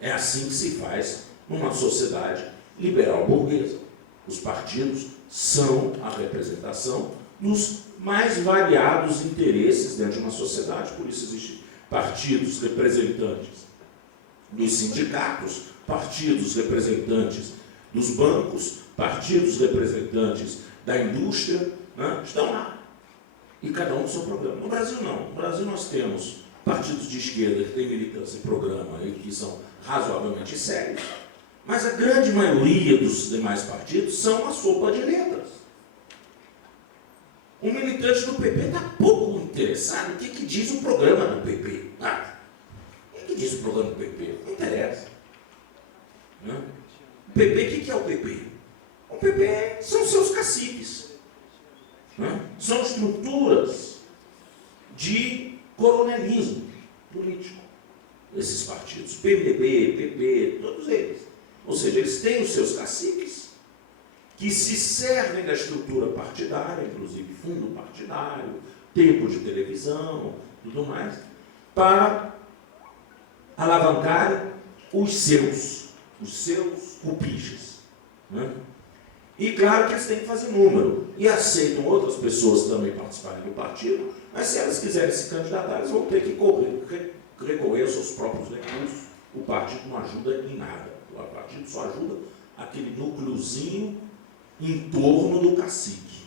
É assim que se faz numa sociedade liberal burguesa. Os partidos são a representação dos mais variados interesses dentro de uma sociedade. Por isso existem partidos representantes dos sindicatos, partidos representantes dos bancos, partidos representantes da indústria, né? Estão lá. E cada um com seu programa. No Brasil, não. No Brasil, nós temos partidos de esquerda que têm militância e programa e que são razoavelmente sérios, mas a grande maioria dos demais partidos são uma sopa de letras. O militante do PP está pouco interessado no que diz o programa do PP. O que diz o programa do PP? Não interessa. Não? O PP, o que é o PP? O PP são seus caciques. Não? São estruturas de coronelismo político. Esses partidos, PMDB, PP, todos eles. Ou seja, eles têm os seus caciques que se servem da estrutura partidária, inclusive fundo partidário, tempo de televisão, tudo mais, para alavancar os seus cupiches. Né? E claro que eles têm que fazer número. E aceitam outras pessoas também participarem do partido, mas se elas quiserem se candidatar, elas vão ter que recorrer aos seus próprios recursos. O partido não ajuda em nada. O partido só ajuda aquele núcleozinho em torno do cacique.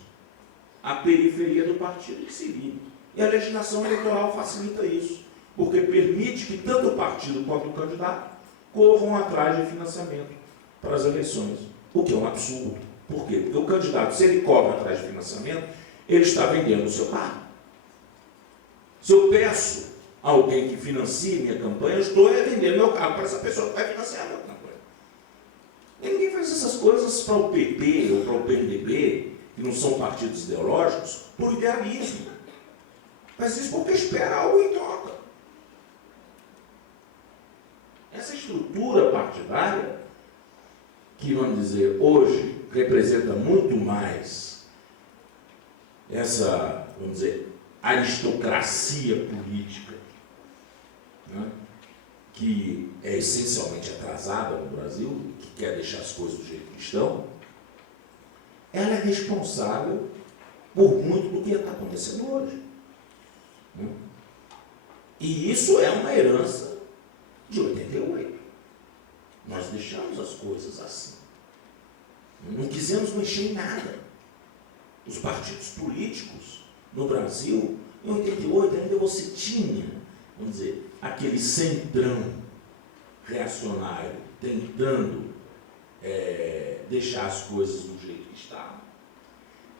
A periferia do partido que se vive. E a legislação eleitoral facilita isso, porque permite que tanto o partido quanto o candidato corram atrás de financiamento para as eleições. O que é um absurdo. Por quê? Porque o candidato, se ele corre atrás de financiamento, ele está vendendo o seu carro. Se eu peço a alguém que financie minha campanha, eu estou vendendo meu carro para essa pessoa que vai financiar a minha campanha. E ninguém faz essas coisas para o PP ou para o PMDB, que não são partidos ideológicos, por idealismo. Faz isso porque espera algo em troca. Essa estrutura partidária, que, vamos dizer, hoje representa muito mais essa, vamos dizer, aristocracia política, né, que é essencialmente atrasada no Brasil, que quer deixar as coisas do jeito que estão, ela é responsável por muito do que está acontecendo hoje. Né? E isso é uma herança de 88. Nós deixamos as coisas assim. Não quisemos mexer em nada. Os partidos políticos no Brasil, em 88, ainda você tinha, vamos dizer, aquele centrão reacionário tentando deixar as coisas do jeito que estavam.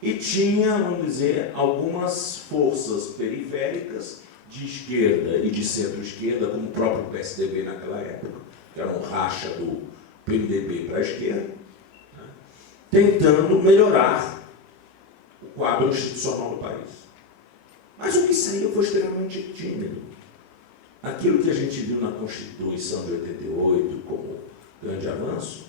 E tinha, vamos dizer, algumas forças periféricas de esquerda e de centro-esquerda, como o próprio PSDB naquela época, que era um racha do PMDB para a esquerda, né, tentando melhorar o quadro institucional do país. Mas o que saiu foi extremamente tímido. Aquilo que a gente viu na Constituição de 88 como grande avanço,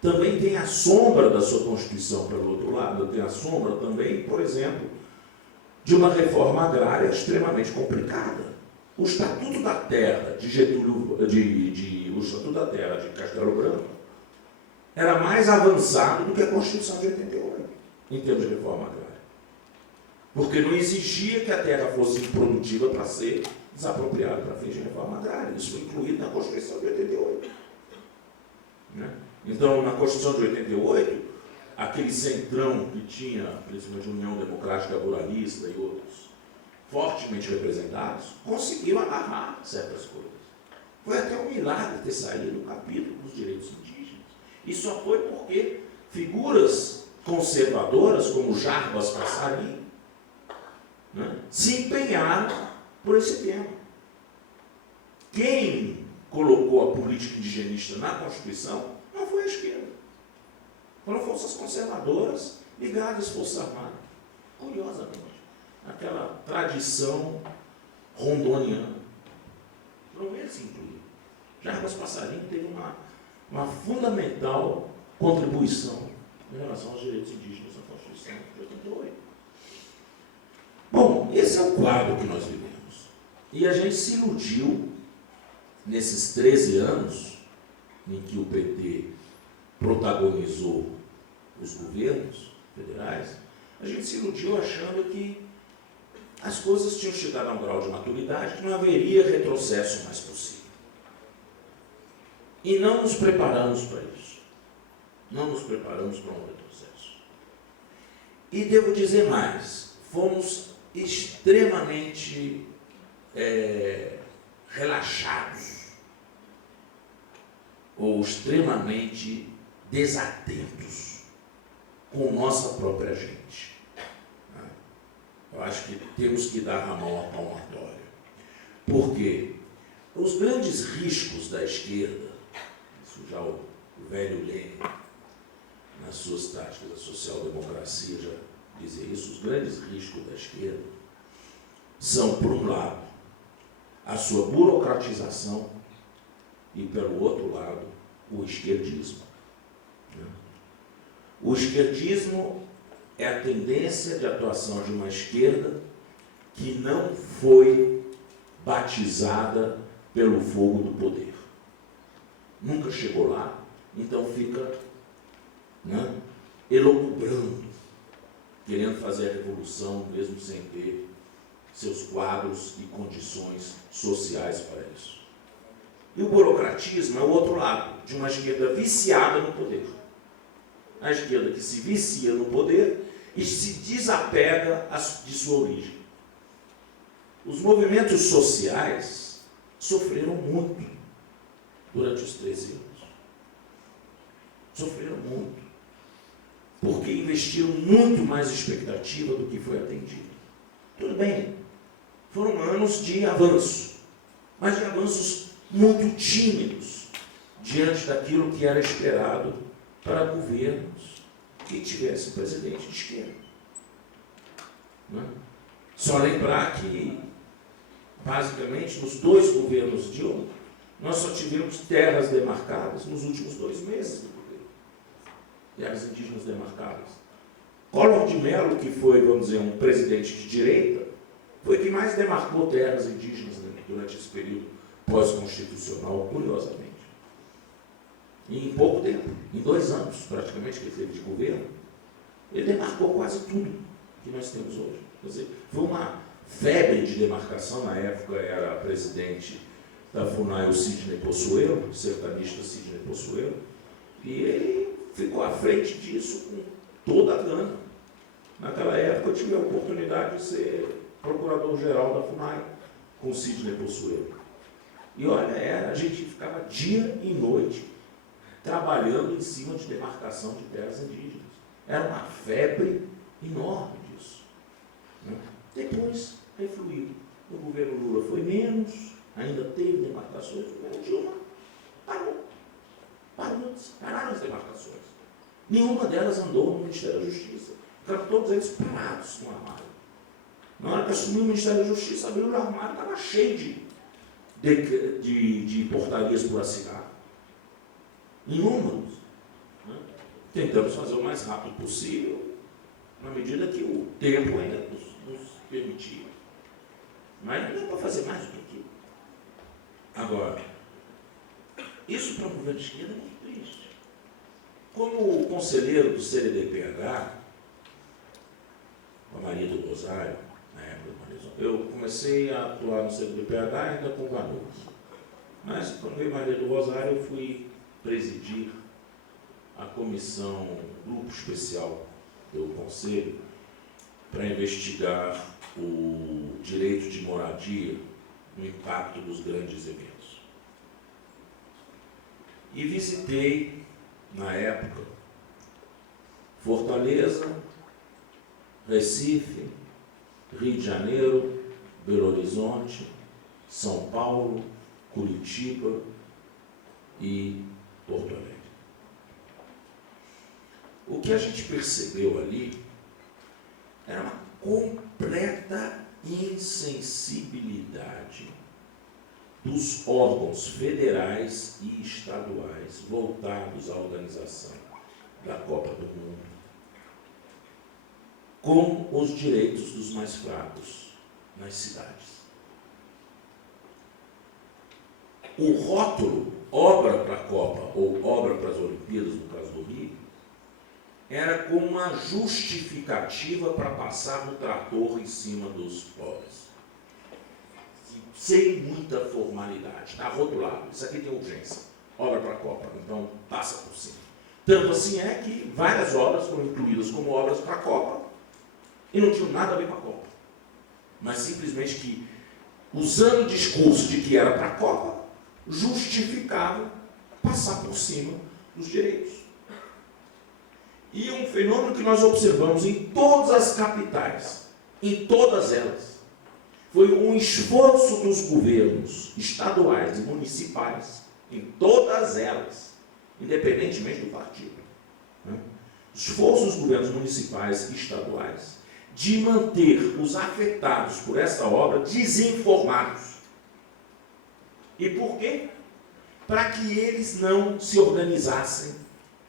também tem a sombra da sua Constituição pelo outro lado, tem a sombra também, por exemplo, de uma reforma agrária extremamente complicada. O Estatuto da Terra de o Estatuto da Terra de Castelo Branco era mais avançado do que a Constituição de 88, em termos de reforma agrária. Porque não exigia que a terra fosse improdutiva para ser desapropriada para fins de reforma agrária. Isso foi incluído na Constituição de 88. Né? Então, na Constituição de 88, aquele centrão que tinha, principalmente União Democrática Ruralista e outros, fortemente representados, conseguiu agarrar certas coisas. Foi até um milagre ter saído o capítulo dos direitos indígenas. E só foi porque figuras conservadoras, como Jarbas Passarinho, né, se empenharam por esse tema. Quem colocou a política indigenista na Constituição não foi a esquerda. Foram forças conservadoras ligadas às Forças Armadas. Curiosamente, aquela tradição rondoniana. Não é assim incluído. Jarbas Passarinho teve uma fundamental contribuição em relação aos direitos indígenas na Constituição de 88. Bom, esse é o quadro que nós vivemos. E a gente se iludiu nesses 13 anos em que o PT protagonizou os governos federais, a gente se iludiu achando que as coisas tinham chegado a um grau de maturidade que não haveria retrocesso mais possível. E não nos preparamos para isso. Não nos preparamos para um retrocesso. E devo dizer mais, fomos extremamente relaxados ou extremamente desatentos com nossa própria gente. Eu acho que temos que dar a mão à palmatória. Por quê? Os grandes riscos da esquerda, isso já o velho Lenin, nas suas táticas da social-democracia, já dizia isso, os grandes riscos da esquerda são, por um lado, a sua burocratização e, pelo outro lado, o esquerdismo. O esquerdismo é a tendência de atuação de uma esquerda que não foi batizada pelo fogo do poder. Nunca chegou lá, então fica elucubrando, querendo fazer a revolução, mesmo sem ter seus quadros e condições sociais para isso. E o burocratismo é o outro lado, de uma esquerda viciada no poder. A esquerda que se vicia no poder e se desapega de sua origem. Os movimentos sociais sofreram muito durante os 13 anos. Sofreram muito. Porque investiram muito mais expectativa do que foi atendido. Tudo bem, foram anos de avanço, mas de avanços muito tímidos diante daquilo que era esperado para governos que tivessem presidente de esquerda. Só lembrar que, basicamente, nos 2 governos Dilma, nós só tivemos terras demarcadas nos últimos 2 meses do governo. Terras indígenas demarcadas. Collor de Mello, que foi, vamos dizer, um presidente de direita, foi quem mais demarcou terras indígenas durante esse período pós-constitucional, curiosamente. E em pouco tempo, em 2 anos, praticamente, que ele teve de governo, ele demarcou quase tudo que nós temos hoje. Quer dizer, foi uma febre de demarcação. Na época era presidente da FUNAI o Sidney Possuelo, o sertanista Sidney Possuelo, e ele ficou à frente disso com toda a gana. Naquela época eu tive a oportunidade de ser procurador-geral da FUNAI com o Sidney Possuelo. E olha, a gente ficava dia e noite trabalhando em cima de demarcação de terras indígenas. Era uma febre enorme disso. Depois, refluiu. O governo Lula foi menos, ainda teve demarcações, o governo Dilma parou. Pararam as demarcações. Nenhuma delas andou no Ministério da Justiça. Ficaram todos eles parados no armário. Na hora que assumiu o Ministério da Justiça, abriu o armário, estava cheio de portarias por assinar. Inúmeros. Tentamos fazer o mais rápido possível, na medida que o tempo ainda nos permitia. Mas não dá para fazer mais do que aquilo. Agora, isso para o governo de esquerda é muito triste. Como conselheiro do CNDPH, com a Maria do Rosário, na época do Maria do Rosário, eu comecei a atuar no CNDPH ainda com Vanucci. Mas quando veio Maria do Rosário, eu fui presidir a comissão, grupo especial do Conselho, para investigar o direito de moradia no impacto dos grandes eventos. E visitei, na época, Fortaleza, Recife, Rio de Janeiro, Belo Horizonte, São Paulo, Curitiba e Porto Alegre. O que a gente percebeu ali era uma completa insensibilidade dos órgãos federais e estaduais voltados à organização da Copa do Mundo com os direitos dos mais fracos nas cidades. O rótulo obra para a Copa ou obra para as Olimpíadas, no caso do Rio, era como uma justificativa para passar no trator em cima dos pobres. Sem muita formalidade. Está rotulado. Isso aqui tem urgência. Obra para a Copa. Então, passa por cima. Tanto assim é que várias obras foram incluídas como obras para a Copa e não tinham nada a ver com a Copa. mas simplesmente que, usando o discurso de que era para a Copa, justificava passar por cima dos direitos. E um fenômeno que nós observamos em todas as capitais, em todas elas, foi um esforço dos governos estaduais e municipais, em todas elas, independentemente do partido, né? Esforço dos governos municipais e estaduais de manter os afetados por essa obra desinformados. E por quê? Para que eles não se organizassem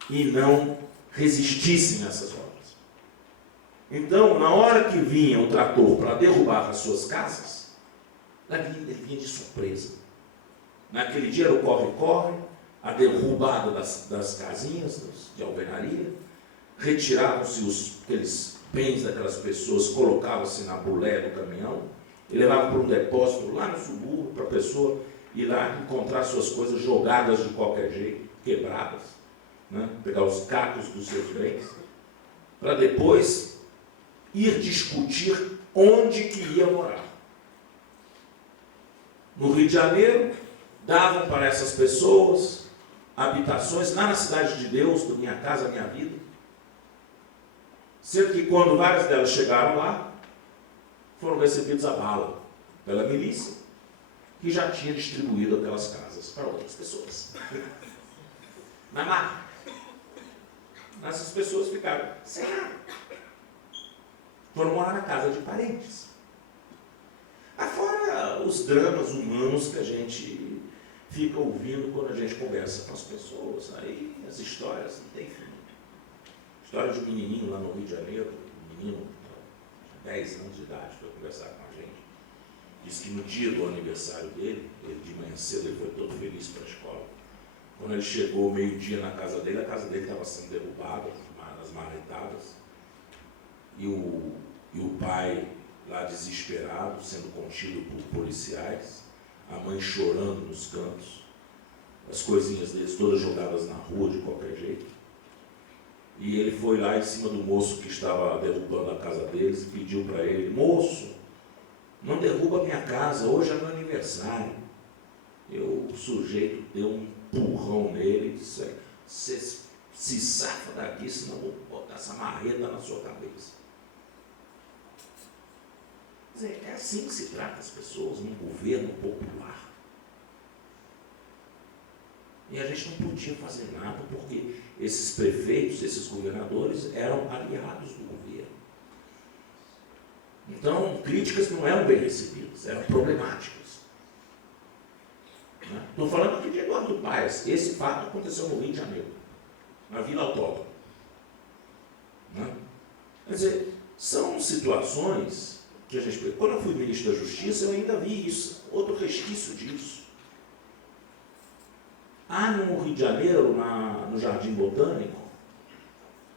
e não resistissem a essas obras. Então, na hora que vinha o trator para derrubar as suas casas, ele vinha de surpresa. Naquele dia era o corre-corre, a derrubada das casinhas de alvenaria, retiravam-se aqueles bens daquelas pessoas, colocavam-se na bulé do caminhão e levavam para um depósito lá no subúrbio para a pessoa ir lá encontrar suas coisas jogadas de qualquer jeito, quebradas, né? Pegar os cacos dos seus bens, para depois ir discutir onde que ia morar. No Rio de Janeiro, davam para essas pessoas habitações lá na Cidade de Deus, do Minha Casa Minha Vida, sendo que quando várias delas chegaram lá, foram recebidos a bala pela milícia, que já tinha distribuído aquelas casas para outras pessoas. Na marca. Essas pessoas ficaram sem nada. Foram morar na casa de parentes. Afora os dramas humanos que a gente fica ouvindo quando a gente conversa com as pessoas. Aí as histórias não tem fim. A história de um menininho lá no Rio de Janeiro, um menino de 10 anos de idade, foi conversar com a gente. Disse que no dia do aniversário dele, ele de manhã cedo, ele foi todo feliz para a escola. Quando ele chegou meio-dia na casa dele, a casa dele estava sendo derrubada, nas marretadas. E o pai, lá desesperado, sendo contido por policiais, a mãe chorando nos cantos, as coisinhas deles todas jogadas na rua de qualquer jeito. E ele foi lá em cima do moço que estava derrubando a casa deles e pediu para ele: moço, não derruba minha casa, hoje é meu aniversário. E o sujeito deu um empurrão nele e disse: você se safa daqui, senão eu vou botar essa marreta na sua cabeça. Quer dizer, é assim que se trata as pessoas num governo popular. E a gente não podia fazer nada porque esses prefeitos, esses governadores eram aliados do governo. Então, críticas não eram bem recebidas, eram problemáticas. Estou falando aqui de Eduardo Paes. Esse fato aconteceu no Rio de Janeiro, na Vila Autódromo. Quer dizer, são situações que a gente... Quando eu fui ministro da Justiça, eu ainda vi isso, outro resquício disso. Há no Rio de Janeiro, no Jardim Botânico,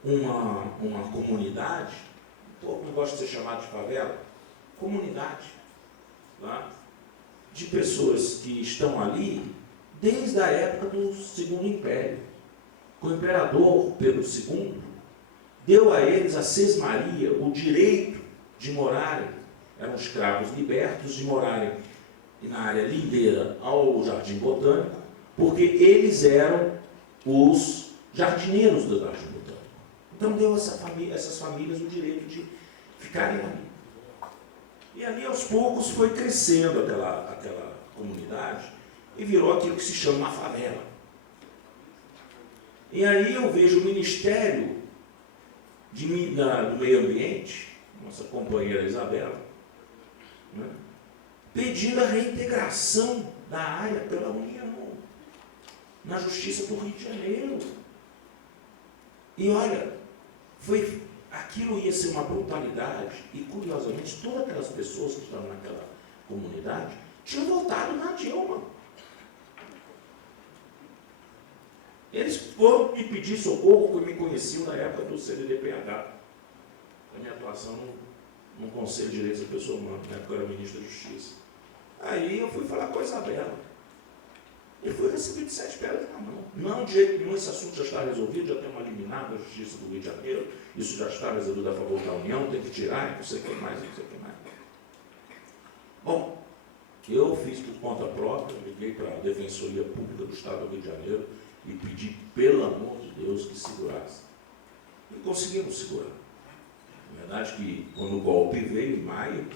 uma comunidade, não gosto de ser chamado de favela, comunidade, tá? De pessoas que estão ali desde a época do Segundo Império. O imperador Pedro II deu a eles, a sesmaria, o direito de morarem, eram escravos libertos, de morarem na área lindeira ao Jardim Botânico, porque eles eram os jardineiros do Jardim Botânico. Então deu a essas famílias o direito de ficarem ali. E ali aos poucos foi crescendo aquela comunidade e virou aquilo que se chama uma favela. E aí eu vejo o Ministério do Meio Ambiente, nossa companheira Isabela, né, pedindo a reintegração da área pela União na Justiça do Rio de Janeiro. E olha, aquilo ia ser uma brutalidade, e curiosamente todas aquelas pessoas que estavam naquela comunidade tinham votado na Dilma. Eles foram me pedir socorro, porque me conheciam na época do CDDPH, da minha atuação no Conselho de Direitos da Pessoa Humana, na época eu era ministro da Justiça. Aí eu fui falar com a Isabela. Eu fui recebido de 7 pedras na mão. Não, de jeito nenhum, esse assunto já está resolvido, já tem uma liminar da Justiça do Rio de Janeiro, isso já está resolvido a favor da União, tem que tirar, não sei o que mais, não sei o que mais. Bom, eu fiz por conta própria, liguei para a Defensoria Pública do Estado do Rio de Janeiro e pedi, pelo amor de Deus, que segurasse. E conseguimos segurar. Na verdade que, quando o golpe veio, em maio,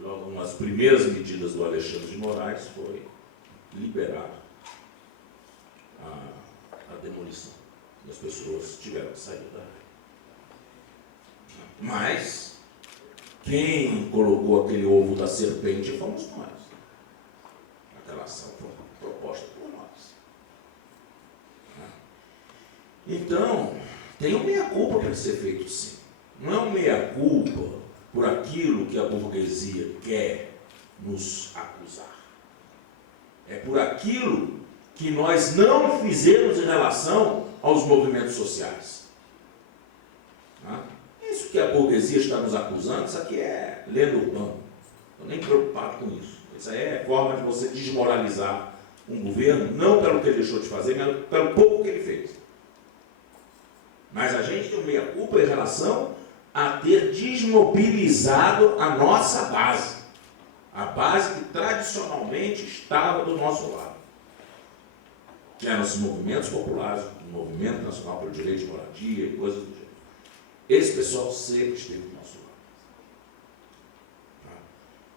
logo uma das primeiras medidas do Alexandre de Moraes foi liberar a demolição. E as pessoas tiveram que sair da área. Mas, quem colocou aquele ovo da serpente fomos nós. Aquela ação foi proposta por nós. Então, tem um meia-culpa para ser feito sim. Não é um meia-culpa por aquilo que a burguesia quer nos acusar. É por aquilo que nós não fizemos em relação aos movimentos sociais. Isso que a burguesia está nos acusando, isso aqui é lenda urbana. Estou nem preocupado com isso. Isso aí é forma de você desmoralizar um governo, não pelo que ele deixou de fazer, mas pelo pouco que ele fez. Mas a gente tem uma meia-culpa em relação a ter desmobilizado a nossa base. A base que tradicionalmente estava do nosso lado. Que eram os movimentos populares, o Movimento Nacional pelo Direito de Moradia e coisas do gênero. Esse pessoal sempre esteve do nosso lado.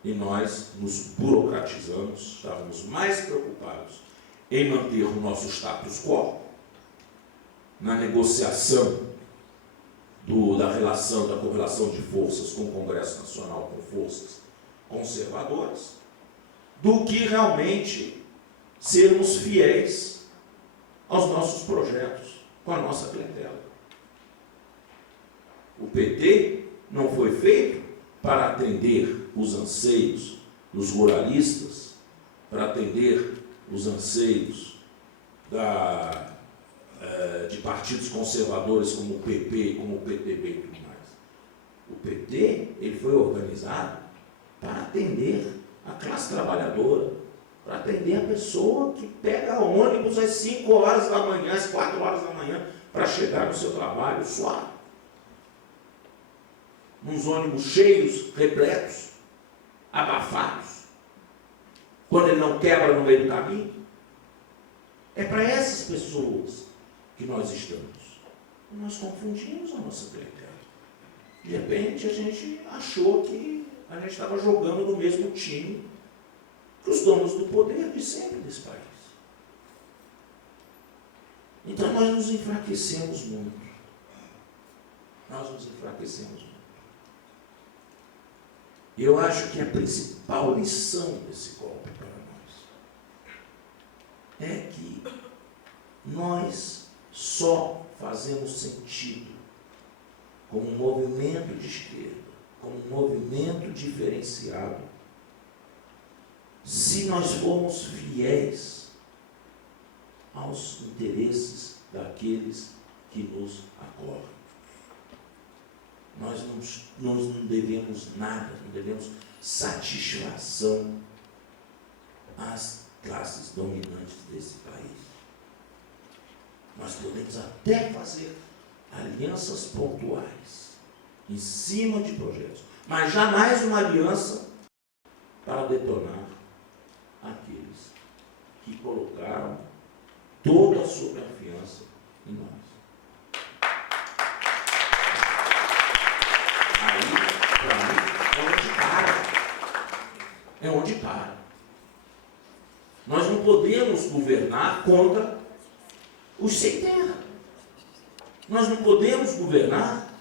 E nós nos burocratizamos, estávamos mais preocupados em manter o nosso status quo, na negociação da correlação de forças com o Congresso Nacional, com forças conservadoras, do que realmente sermos fiéis aos nossos projetos, com a nossa clientela. O PT não foi feito para atender os anseios dos ruralistas, para atender os anseios de partidos conservadores como o PP, como o PTB e tudo mais. O PT ele foi organizado para atender a classe trabalhadora, para atender a pessoa que pega ônibus às 5 horas da manhã, às 4 horas da manhã, para chegar no seu trabalho suado. Uns ônibus cheios, repletos, abafados, quando ele não quebra no meio do caminho. É para essas pessoas que nós estamos. Nós confundimos a nossa clientela. De repente a gente achou que a gente estava jogando no mesmo time que os donos do poder de sempre desse país. Então nós nos enfraquecemos muito. Nós nos enfraquecemos muito. E eu acho que a principal lição desse golpe para nós é que nós só fazemos sentido como um movimento de esquerda, como um movimento diferenciado, se nós formos fiéis aos interesses daqueles que nos acorrem. Nós não devemos nada, não devemos satisfação às classes dominantes desse país. Nós podemos até fazer alianças pontuais em cima de projetos, mas jamais uma aliança para detonar aqueles que colocaram toda a sua confiança em nós. É onde para. Nós não podemos governar contra os sem terra. Nós não podemos governar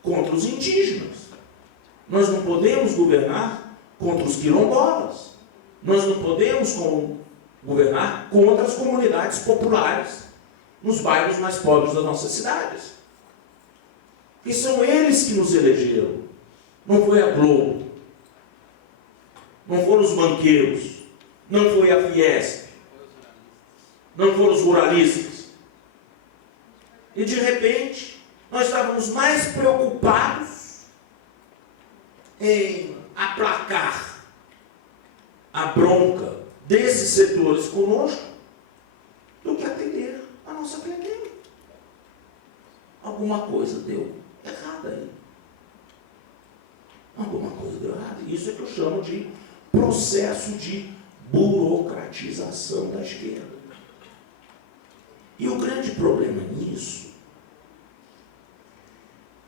contra os indígenas. Nós não podemos governar contra os quilombolas. Nós não podemos governar contra as comunidades populares nos bairros mais pobres das nossas cidades. E são eles que nos elegeram. Não foi a Globo. Não foram os banqueiros, não foi a Fiesp, não foram os ruralistas. E de repente, nós estávamos mais preocupados em aplacar a bronca desses setores conosco do que atender a nossa clientela. Alguma coisa deu errado aí. Alguma coisa deu errado. Isso é que eu chamo de processo de burocratização da esquerda. E o grande problema nisso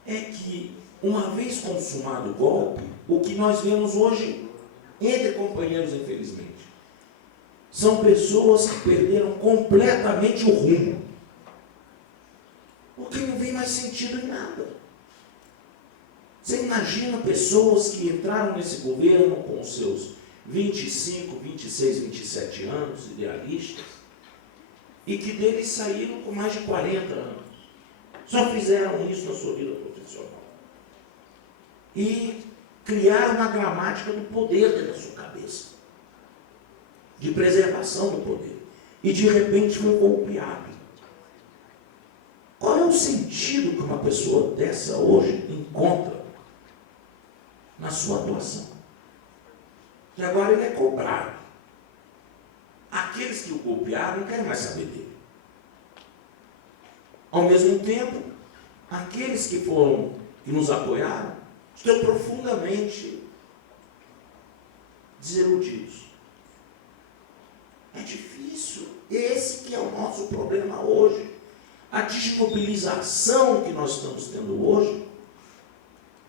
é que, uma vez consumado o golpe, o que nós vemos hoje entre companheiros, infelizmente, são pessoas que perderam completamente o rumo, porque não vem mais sentido em nada. Você imagina pessoas que entraram nesse governo com os seus 25, 26, 27 anos, idealistas, e que deles saíram com mais de 40 anos. Só fizeram isso na sua vida profissional. E criaram uma gramática do poder dentro da sua cabeça, de preservação do poder. E de repente foi golpeado. Qual é o sentido que uma pessoa dessa hoje encontra na sua atuação? E agora ele é cobrado. Aqueles que o golpearam não querem mais saber dele. Ao mesmo tempo, aqueles que nos apoiaram, estão profundamente desiludidos. É difícil. Esse que é o nosso problema hoje. A desmobilização que nós estamos tendo hoje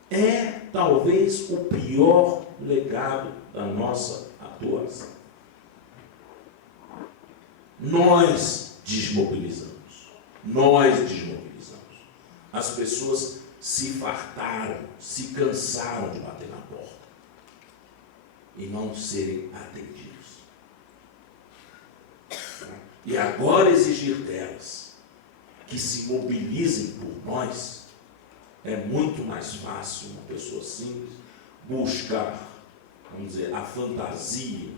é talvez o pior legado da nossa atuação. Nós desmobilizamos. As pessoas se fartaram, se cansaram de bater na porta e não serem atendidos. E agora exigir delas que se mobilizem por nós, é muito mais fácil uma pessoa simples buscar, vamos dizer, a fantasia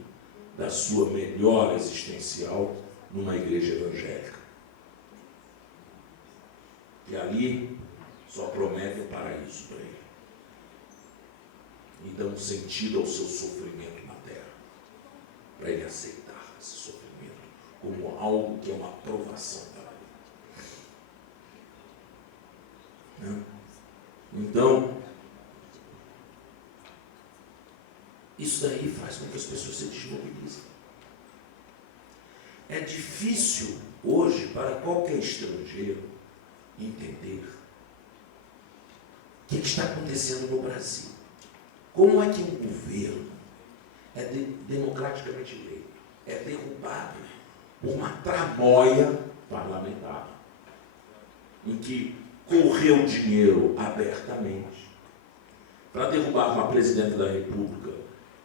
da sua melhora existencial numa igreja evangélica. E ali só promete o paraíso para ele. E dá um sentido ao seu sofrimento na terra, para ele aceitar esse sofrimento como algo que é uma aprovação para ele. Não? Então, isso daí faz com que as pessoas se desmobilizem. É difícil hoje para qualquer estrangeiro entender o que está acontecendo no Brasil. Como é que um governo é democraticamente eleito, é derrubado por uma tramóia parlamentar, em que correu dinheiro abertamente para derrubar uma presidente da República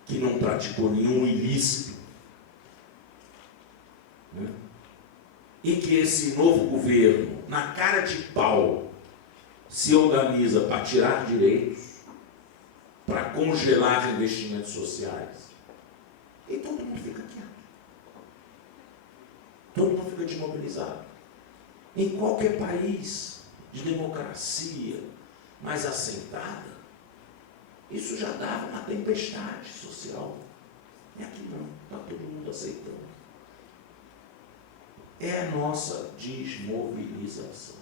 que não praticou nenhum ilícito, né? E que esse novo governo, na cara de pau, se organiza para tirar direitos, para congelar investimentos sociais. E todo mundo fica quieto. Todo mundo fica desmobilizado. Em qualquer país de democracia mais assentada, isso já dava uma tempestade social. E aqui não, está todo mundo aceitando. É a nossa desmobilização.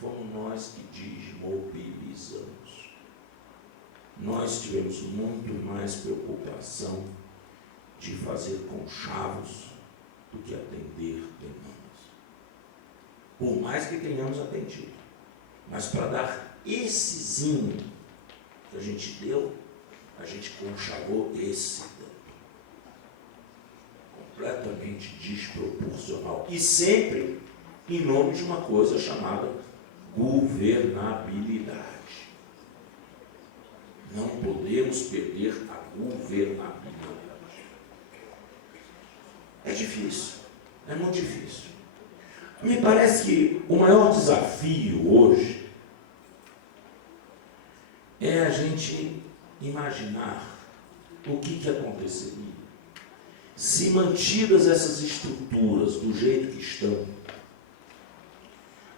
Fomos nós que desmobilizamos. Nós tivemos muito mais preocupação de fazer conchavos do que atender demandas. Por mais que tenhamos atendido. Mas para dar essezinho que a gente deu, a gente conchavou esse tanto. Completamente desproporcional. E sempre em nome de uma coisa chamada governabilidade. Não podemos perder a governabilidade. É difícil, é muito difícil. Me parece que o maior desafio hoje é a gente imaginar o que aconteceria se mantidas essas estruturas do jeito que estão,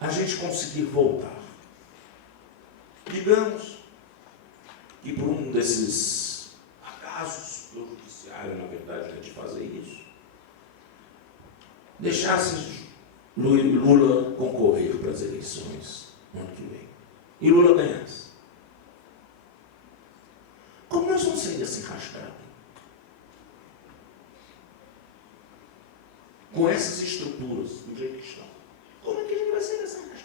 a gente conseguir voltar. Digamos que por um desses acasos do judiciário, na verdade, a gente fazer isso, deixasse Lula concorrer para as eleições no ano que vem, e Lula ganhasse. Como nós vamos sair dessa enrascada? com essas estruturas do jeito que estão, como é que a gente vai ser desenrascado?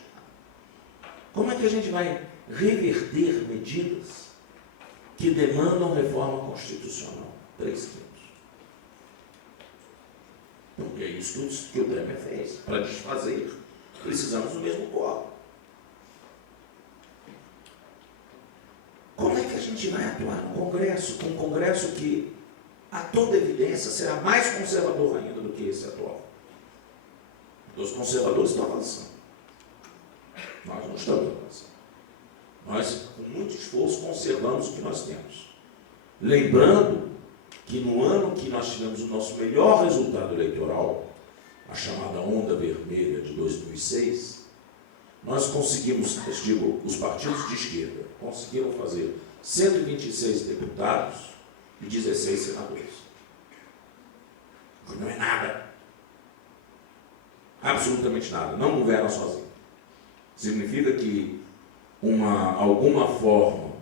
Como é que a gente vai reverter medidas que demandam reforma constitucional? 3/5. Porque é isso que o Temer fez. Para desfazer, precisamos do mesmo corpo. Como é que a gente vai atuar no Congresso? Com um Congresso que, a toda evidência, será mais conservador ainda do que esse atual. Os conservadores estão avançando. Nós não estamos avançando. Nós, com muito esforço, conservamos o que nós temos. Lembrando que no ano que nós tivemos o nosso melhor resultado eleitoral, a chamada onda vermelha de 2006, nós conseguimos, os partidos de esquerda conseguiram fazer 126 deputados e 16 senadores. Não é nada. Absolutamente nada. Não governa sozinho. Significa que alguma forma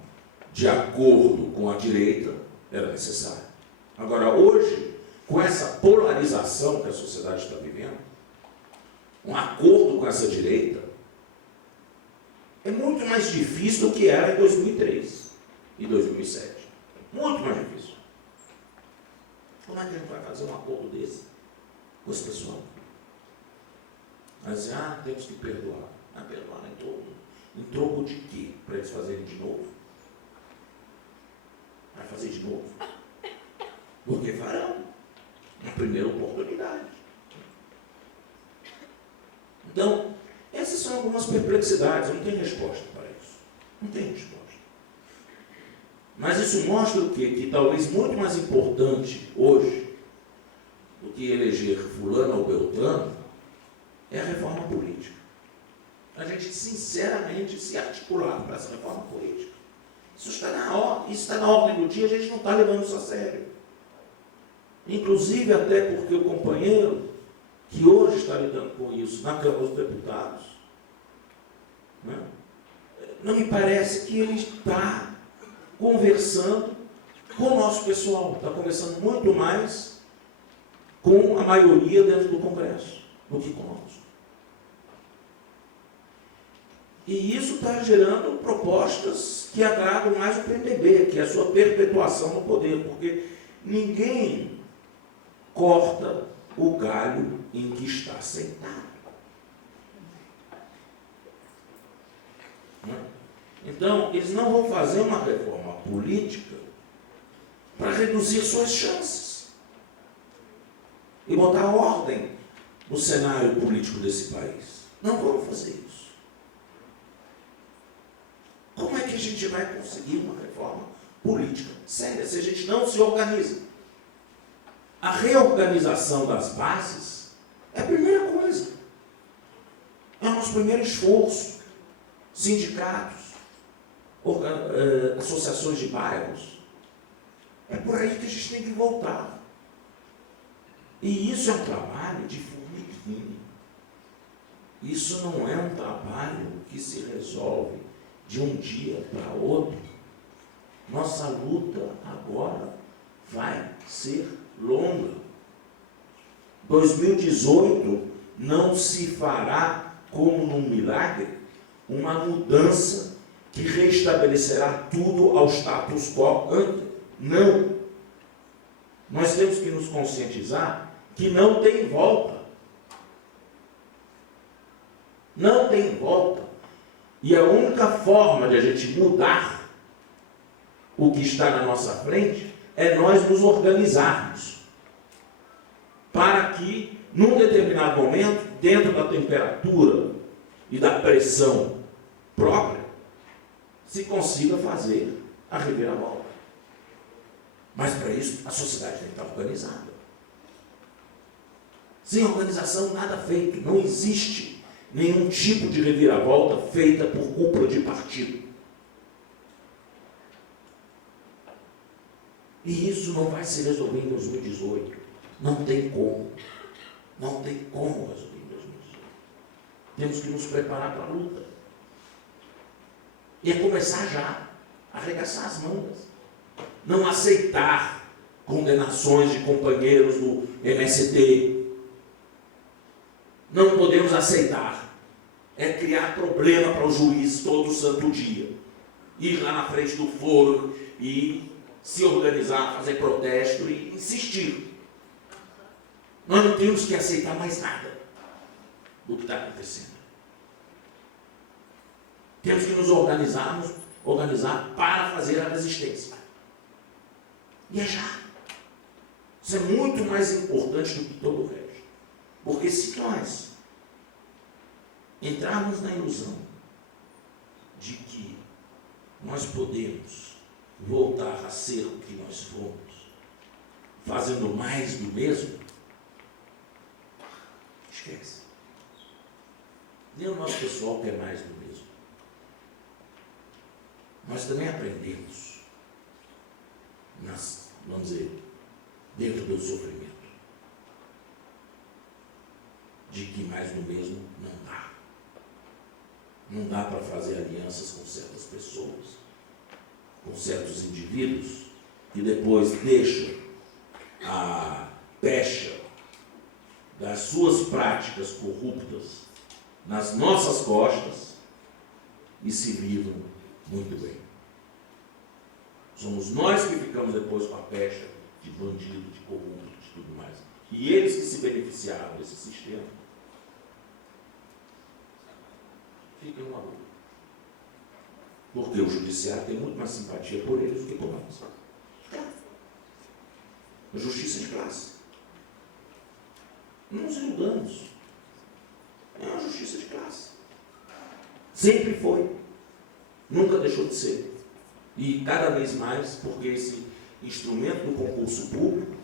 de acordo com a direita era necessária. Agora, hoje, com essa polarização que a sociedade está vivendo, um acordo com essa direita é muito mais difícil do que era em 2003 e 2007. Muito mais difícil. Como é que a gente vai fazer um acordo desse com esse pessoal? Vai dizer, temos que perdoar. Perdoar em troco de quê? Para eles fazerem de novo? Vai fazer de novo? Porque farão. Na primeira oportunidade. Então, essas são algumas perplexidades. Não tem resposta para isso. Não tem resposta. Mas isso mostra o quê? Que talvez muito mais importante hoje do que eleger fulano ou beltrano é a reforma política. A gente, sinceramente, se articular para essa reforma política. Isso está na ordem do dia, a gente não está levando isso a sério. Inclusive, até porque o companheiro que hoje está lidando com isso na Câmara dos Deputados, não me parece que ele está conversando com o nosso pessoal, está conversando muito mais com a maioria dentro do Congresso do que conosco. E isso está gerando propostas que agradam mais o PMDB, que é a sua perpetuação no poder, porque ninguém corta o galho em que está sentado. Então, eles não vão fazer uma reforma política para reduzir suas chances e botar ordem no cenário político desse país. Não vão fazer isso. Como é que a gente vai conseguir uma reforma política séria se a gente não se organiza? A reorganização das bases é a primeira coisa. É o nosso primeiro esforço. Sindicatos, associações de bairros. É por aí que a gente tem que voltar. E isso é um trabalho de formiguinha. Isso não é um trabalho que se resolve de um dia para outro. Nossa luta agora vai ser longa. 2018 não se fará como num milagre uma mudança que restabelecerá tudo ao status quo antes. Não. Nós temos que nos conscientizar que não tem volta. Não tem volta. E a única forma de a gente mudar o que está na nossa frente é nós nos organizarmos para que, num determinado momento, dentro da temperatura e da pressão própria, se consiga fazer a reviravolta. Mas, para isso, a sociedade tem que estar organizada. Sem organização, nada feito. Não existe nenhum tipo de reviravolta feita por cúpula de partido. E isso não vai se resolver em 2018. Não tem como. Não tem como resolver em 2018. Temos que nos preparar para a luta. E é começar já a arregaçar as mangas. Não aceitar condenações de companheiros do MST. não podemos aceitar é criar problema para o juiz todo santo dia. Ir lá na frente do foro e se organizar, fazer protesto e insistir. Nós não temos que aceitar mais nada do que está acontecendo. Temos que nos organizar para fazer a resistência. E é já. Isso é muito mais importante do que todo o resto. Porque se nós entrarmos na ilusão de que nós podemos voltar a ser o que nós fomos, fazendo mais do mesmo, esquece. Nem o nosso pessoal quer mais do mesmo. Nós também aprendemos, vamos dizer, dentro do sofrimento, de que mais do mesmo não dá. Não dá para fazer alianças com certas pessoas, com certos indivíduos, e depois deixam a pecha das suas práticas corruptas nas nossas costas e se vivam muito bem. Somos nós que ficamos depois com a pecha de bandido, de corrupto, de tudo mais. E eles que se beneficiaram desse sistema ficam numa boa. Porque o judiciário tem muito mais simpatia por eles do que por nós. A justiça de classe. Não nos iludamos. É uma justiça de classe. Sempre foi. Nunca deixou de ser. E cada vez mais, porque esse instrumento do concurso público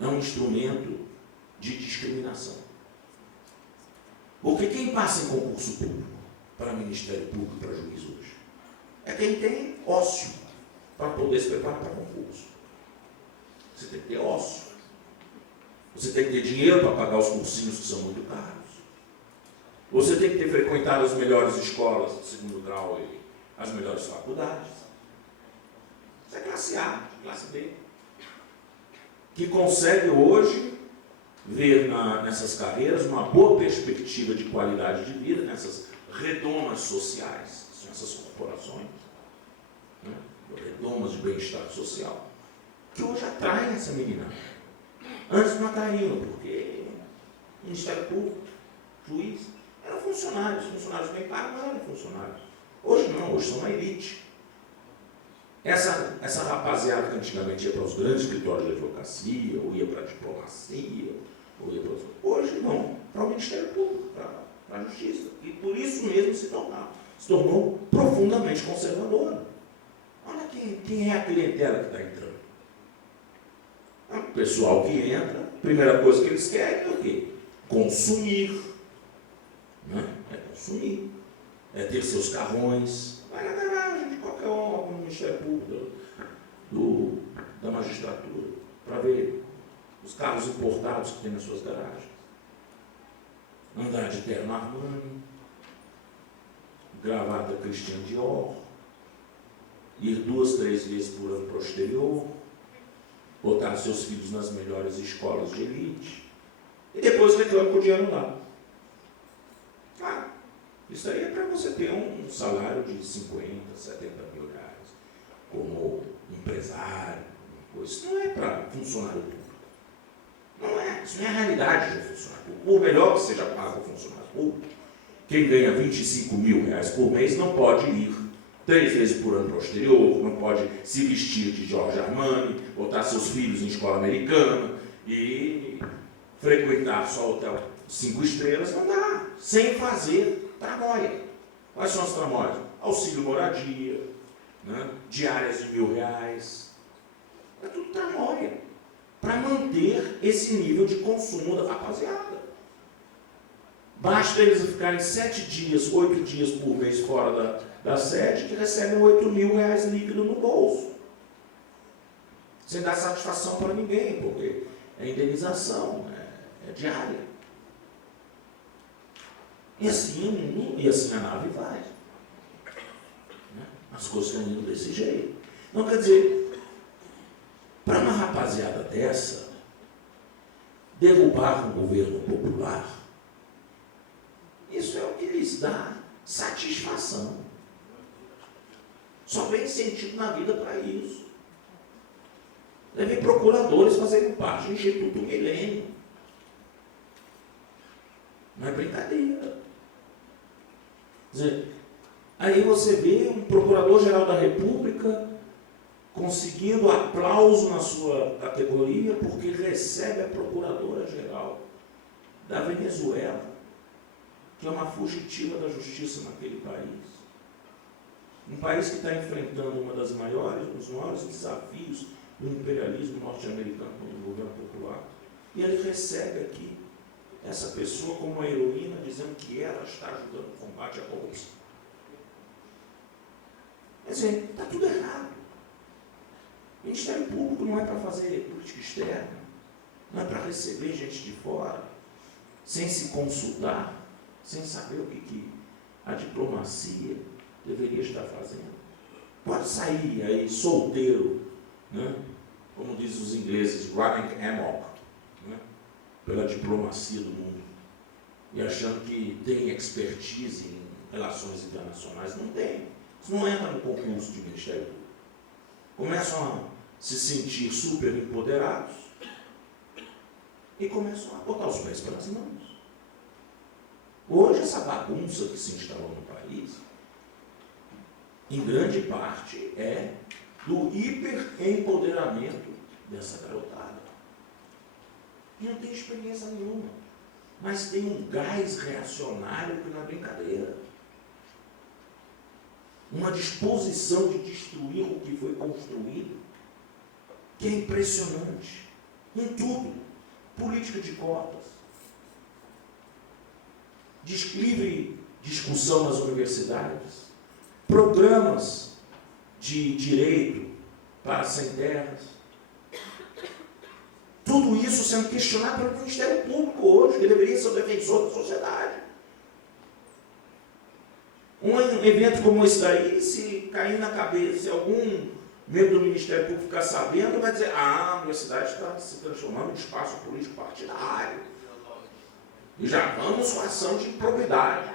é um instrumento de discriminação. Porque quem passa em concurso público para Ministério Público, para juiz hoje, é quem tem ócio para poder se preparar para concurso. Você tem que ter ócio. Você tem que ter dinheiro para pagar os cursinhos que são muito caros. Você tem que ter frequentado as melhores escolas de segundo grau e as melhores faculdades. Isso é classe A, classe B. Que consegue hoje ver nessas carreiras uma boa perspectiva de qualidade de vida, nessas redomas sociais, são essas corporações, né? Redomas de bem-estar social, que hoje atraem essa menina. Antes não atraíam, porque o Ministério Público, juiz, eram funcionários bem pagos, mas eram funcionários. Hoje não, hoje são uma elite. Essa rapaziada que antigamente ia para os grandes escritórios de advocacia, ou ia para a diplomacia, ou ia para os... Hoje não, para o Ministério Público, para a Justiça. E por isso mesmo se tornou profundamente conservadora. Olha quem é a clientela que está entrando. O pessoal que entra, a primeira coisa que eles querem é o quê? Consumir. Né? É consumir. É ter seus carrões. Vai na garagem de qualquer órgão do Ministério Público, da magistratura, para ver os carros importados que tem nas suas garagens. Andar de terno Armani, gravata Christian Dior, ir 2, 3 vezes por ano para o exterior, botar seus filhos nas melhores escolas de elite, e depois reclama com o dinheiro lá. Claro, isso aí é para você ter um salário de 50, 70 mil reais, como empresário, isso não é para funcionário público. Não é, isso não é a realidade de um funcionário público. Por melhor que seja pago o funcionário público, quem ganha 25 mil reais por mês não pode ir 3 vezes por ano para o exterior, não pode se vestir de Giorgio Armani, botar seus filhos em escola americana e frequentar só hotel 5 estrelas, não dá, sem fazer tramóia. Quais são as tramóias? Auxílio moradia, né? Diárias de R$1.000, é tudo tramóia, para manter esse nível de consumo da rapaziada. Basta eles ficarem 7 dias, 8 dias por mês fora da sede, que recebem R$8.000 líquido no bolso. Sem dar satisfação para ninguém, porque é indenização, é diária. E assim a nave vai. As coisas estão indo desse jeito. Então, quer dizer, para uma rapaziada dessa, derrubar um governo popular, isso é o que lhes dá satisfação. Só vem sentido na vida para isso. Devem procuradores fazerem parte do Instituto Milênio. Não é brincadeira. Quer dizer, aí você vê um procurador-geral da República conseguindo aplauso na sua categoria porque recebe a procuradora-geral da Venezuela, que é uma fugitiva da justiça naquele país. Um país que está enfrentando um dos maiores desafios do imperialismo norte-americano no governo popular. E ele recebe aqui essa pessoa como uma heroína, dizendo que ela está ajudando no combate à corrupção. Quer dizer, está tudo errado. O Ministério Público não é para fazer política externa, não é para receber gente de fora, sem se consultar, sem saber o que a diplomacia deveria estar fazendo. Pode sair aí solteiro, né? Como dizem os ingleses, running amok, né? Pela diplomacia do mundo, e achando que tem expertise em relações internacionais. Não tem. Isso não entra no concurso de Ministério Público. Começam a se sentir super empoderados e começam a botar os pés pelas mãos. Hoje, essa bagunça que se instalou no país, em grande parte, é do hiperempoderamento dessa garotada. E não tem experiência nenhuma, mas tem um gás reacionário que não é brincadeira. Uma disposição de destruir o que foi construído, que é impressionante. Em tudo. Política de cotas. Livre discussão nas universidades. Programas de direito para sem terras. Tudo isso sendo questionado pelo Ministério Público hoje, que deveria ser o defensor da sociedade. Um evento como esse daí, se cair na cabeça, se algum membro do Ministério Público ficar sabendo, vai dizer, a universidade está se transformando em espaço político partidário. E já vamos com a ação de improbidade.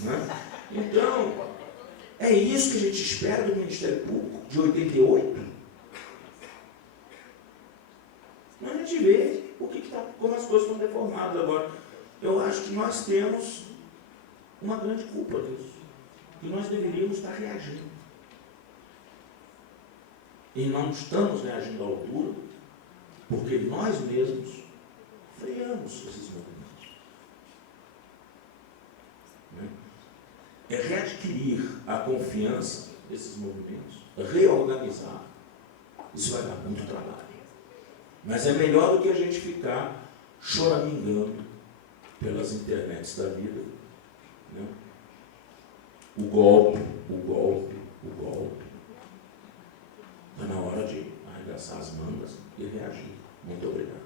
Né? Então, é isso que a gente espera do Ministério Público, de 88. Mas a gente vê como as coisas estão deformadas agora. Eu acho que nós temos uma grande culpa disso. E nós deveríamos estar reagindo. E não estamos reagindo à altura, porque nós mesmos freamos esses movimentos. É readquirir a confiança desses movimentos, reorganizar. Isso vai dar muito trabalho. Mas é melhor do que a gente ficar choramingando pelas internets da vida. Né? O golpe. Está na hora de arregaçar as mangas e reagir. Muito obrigado.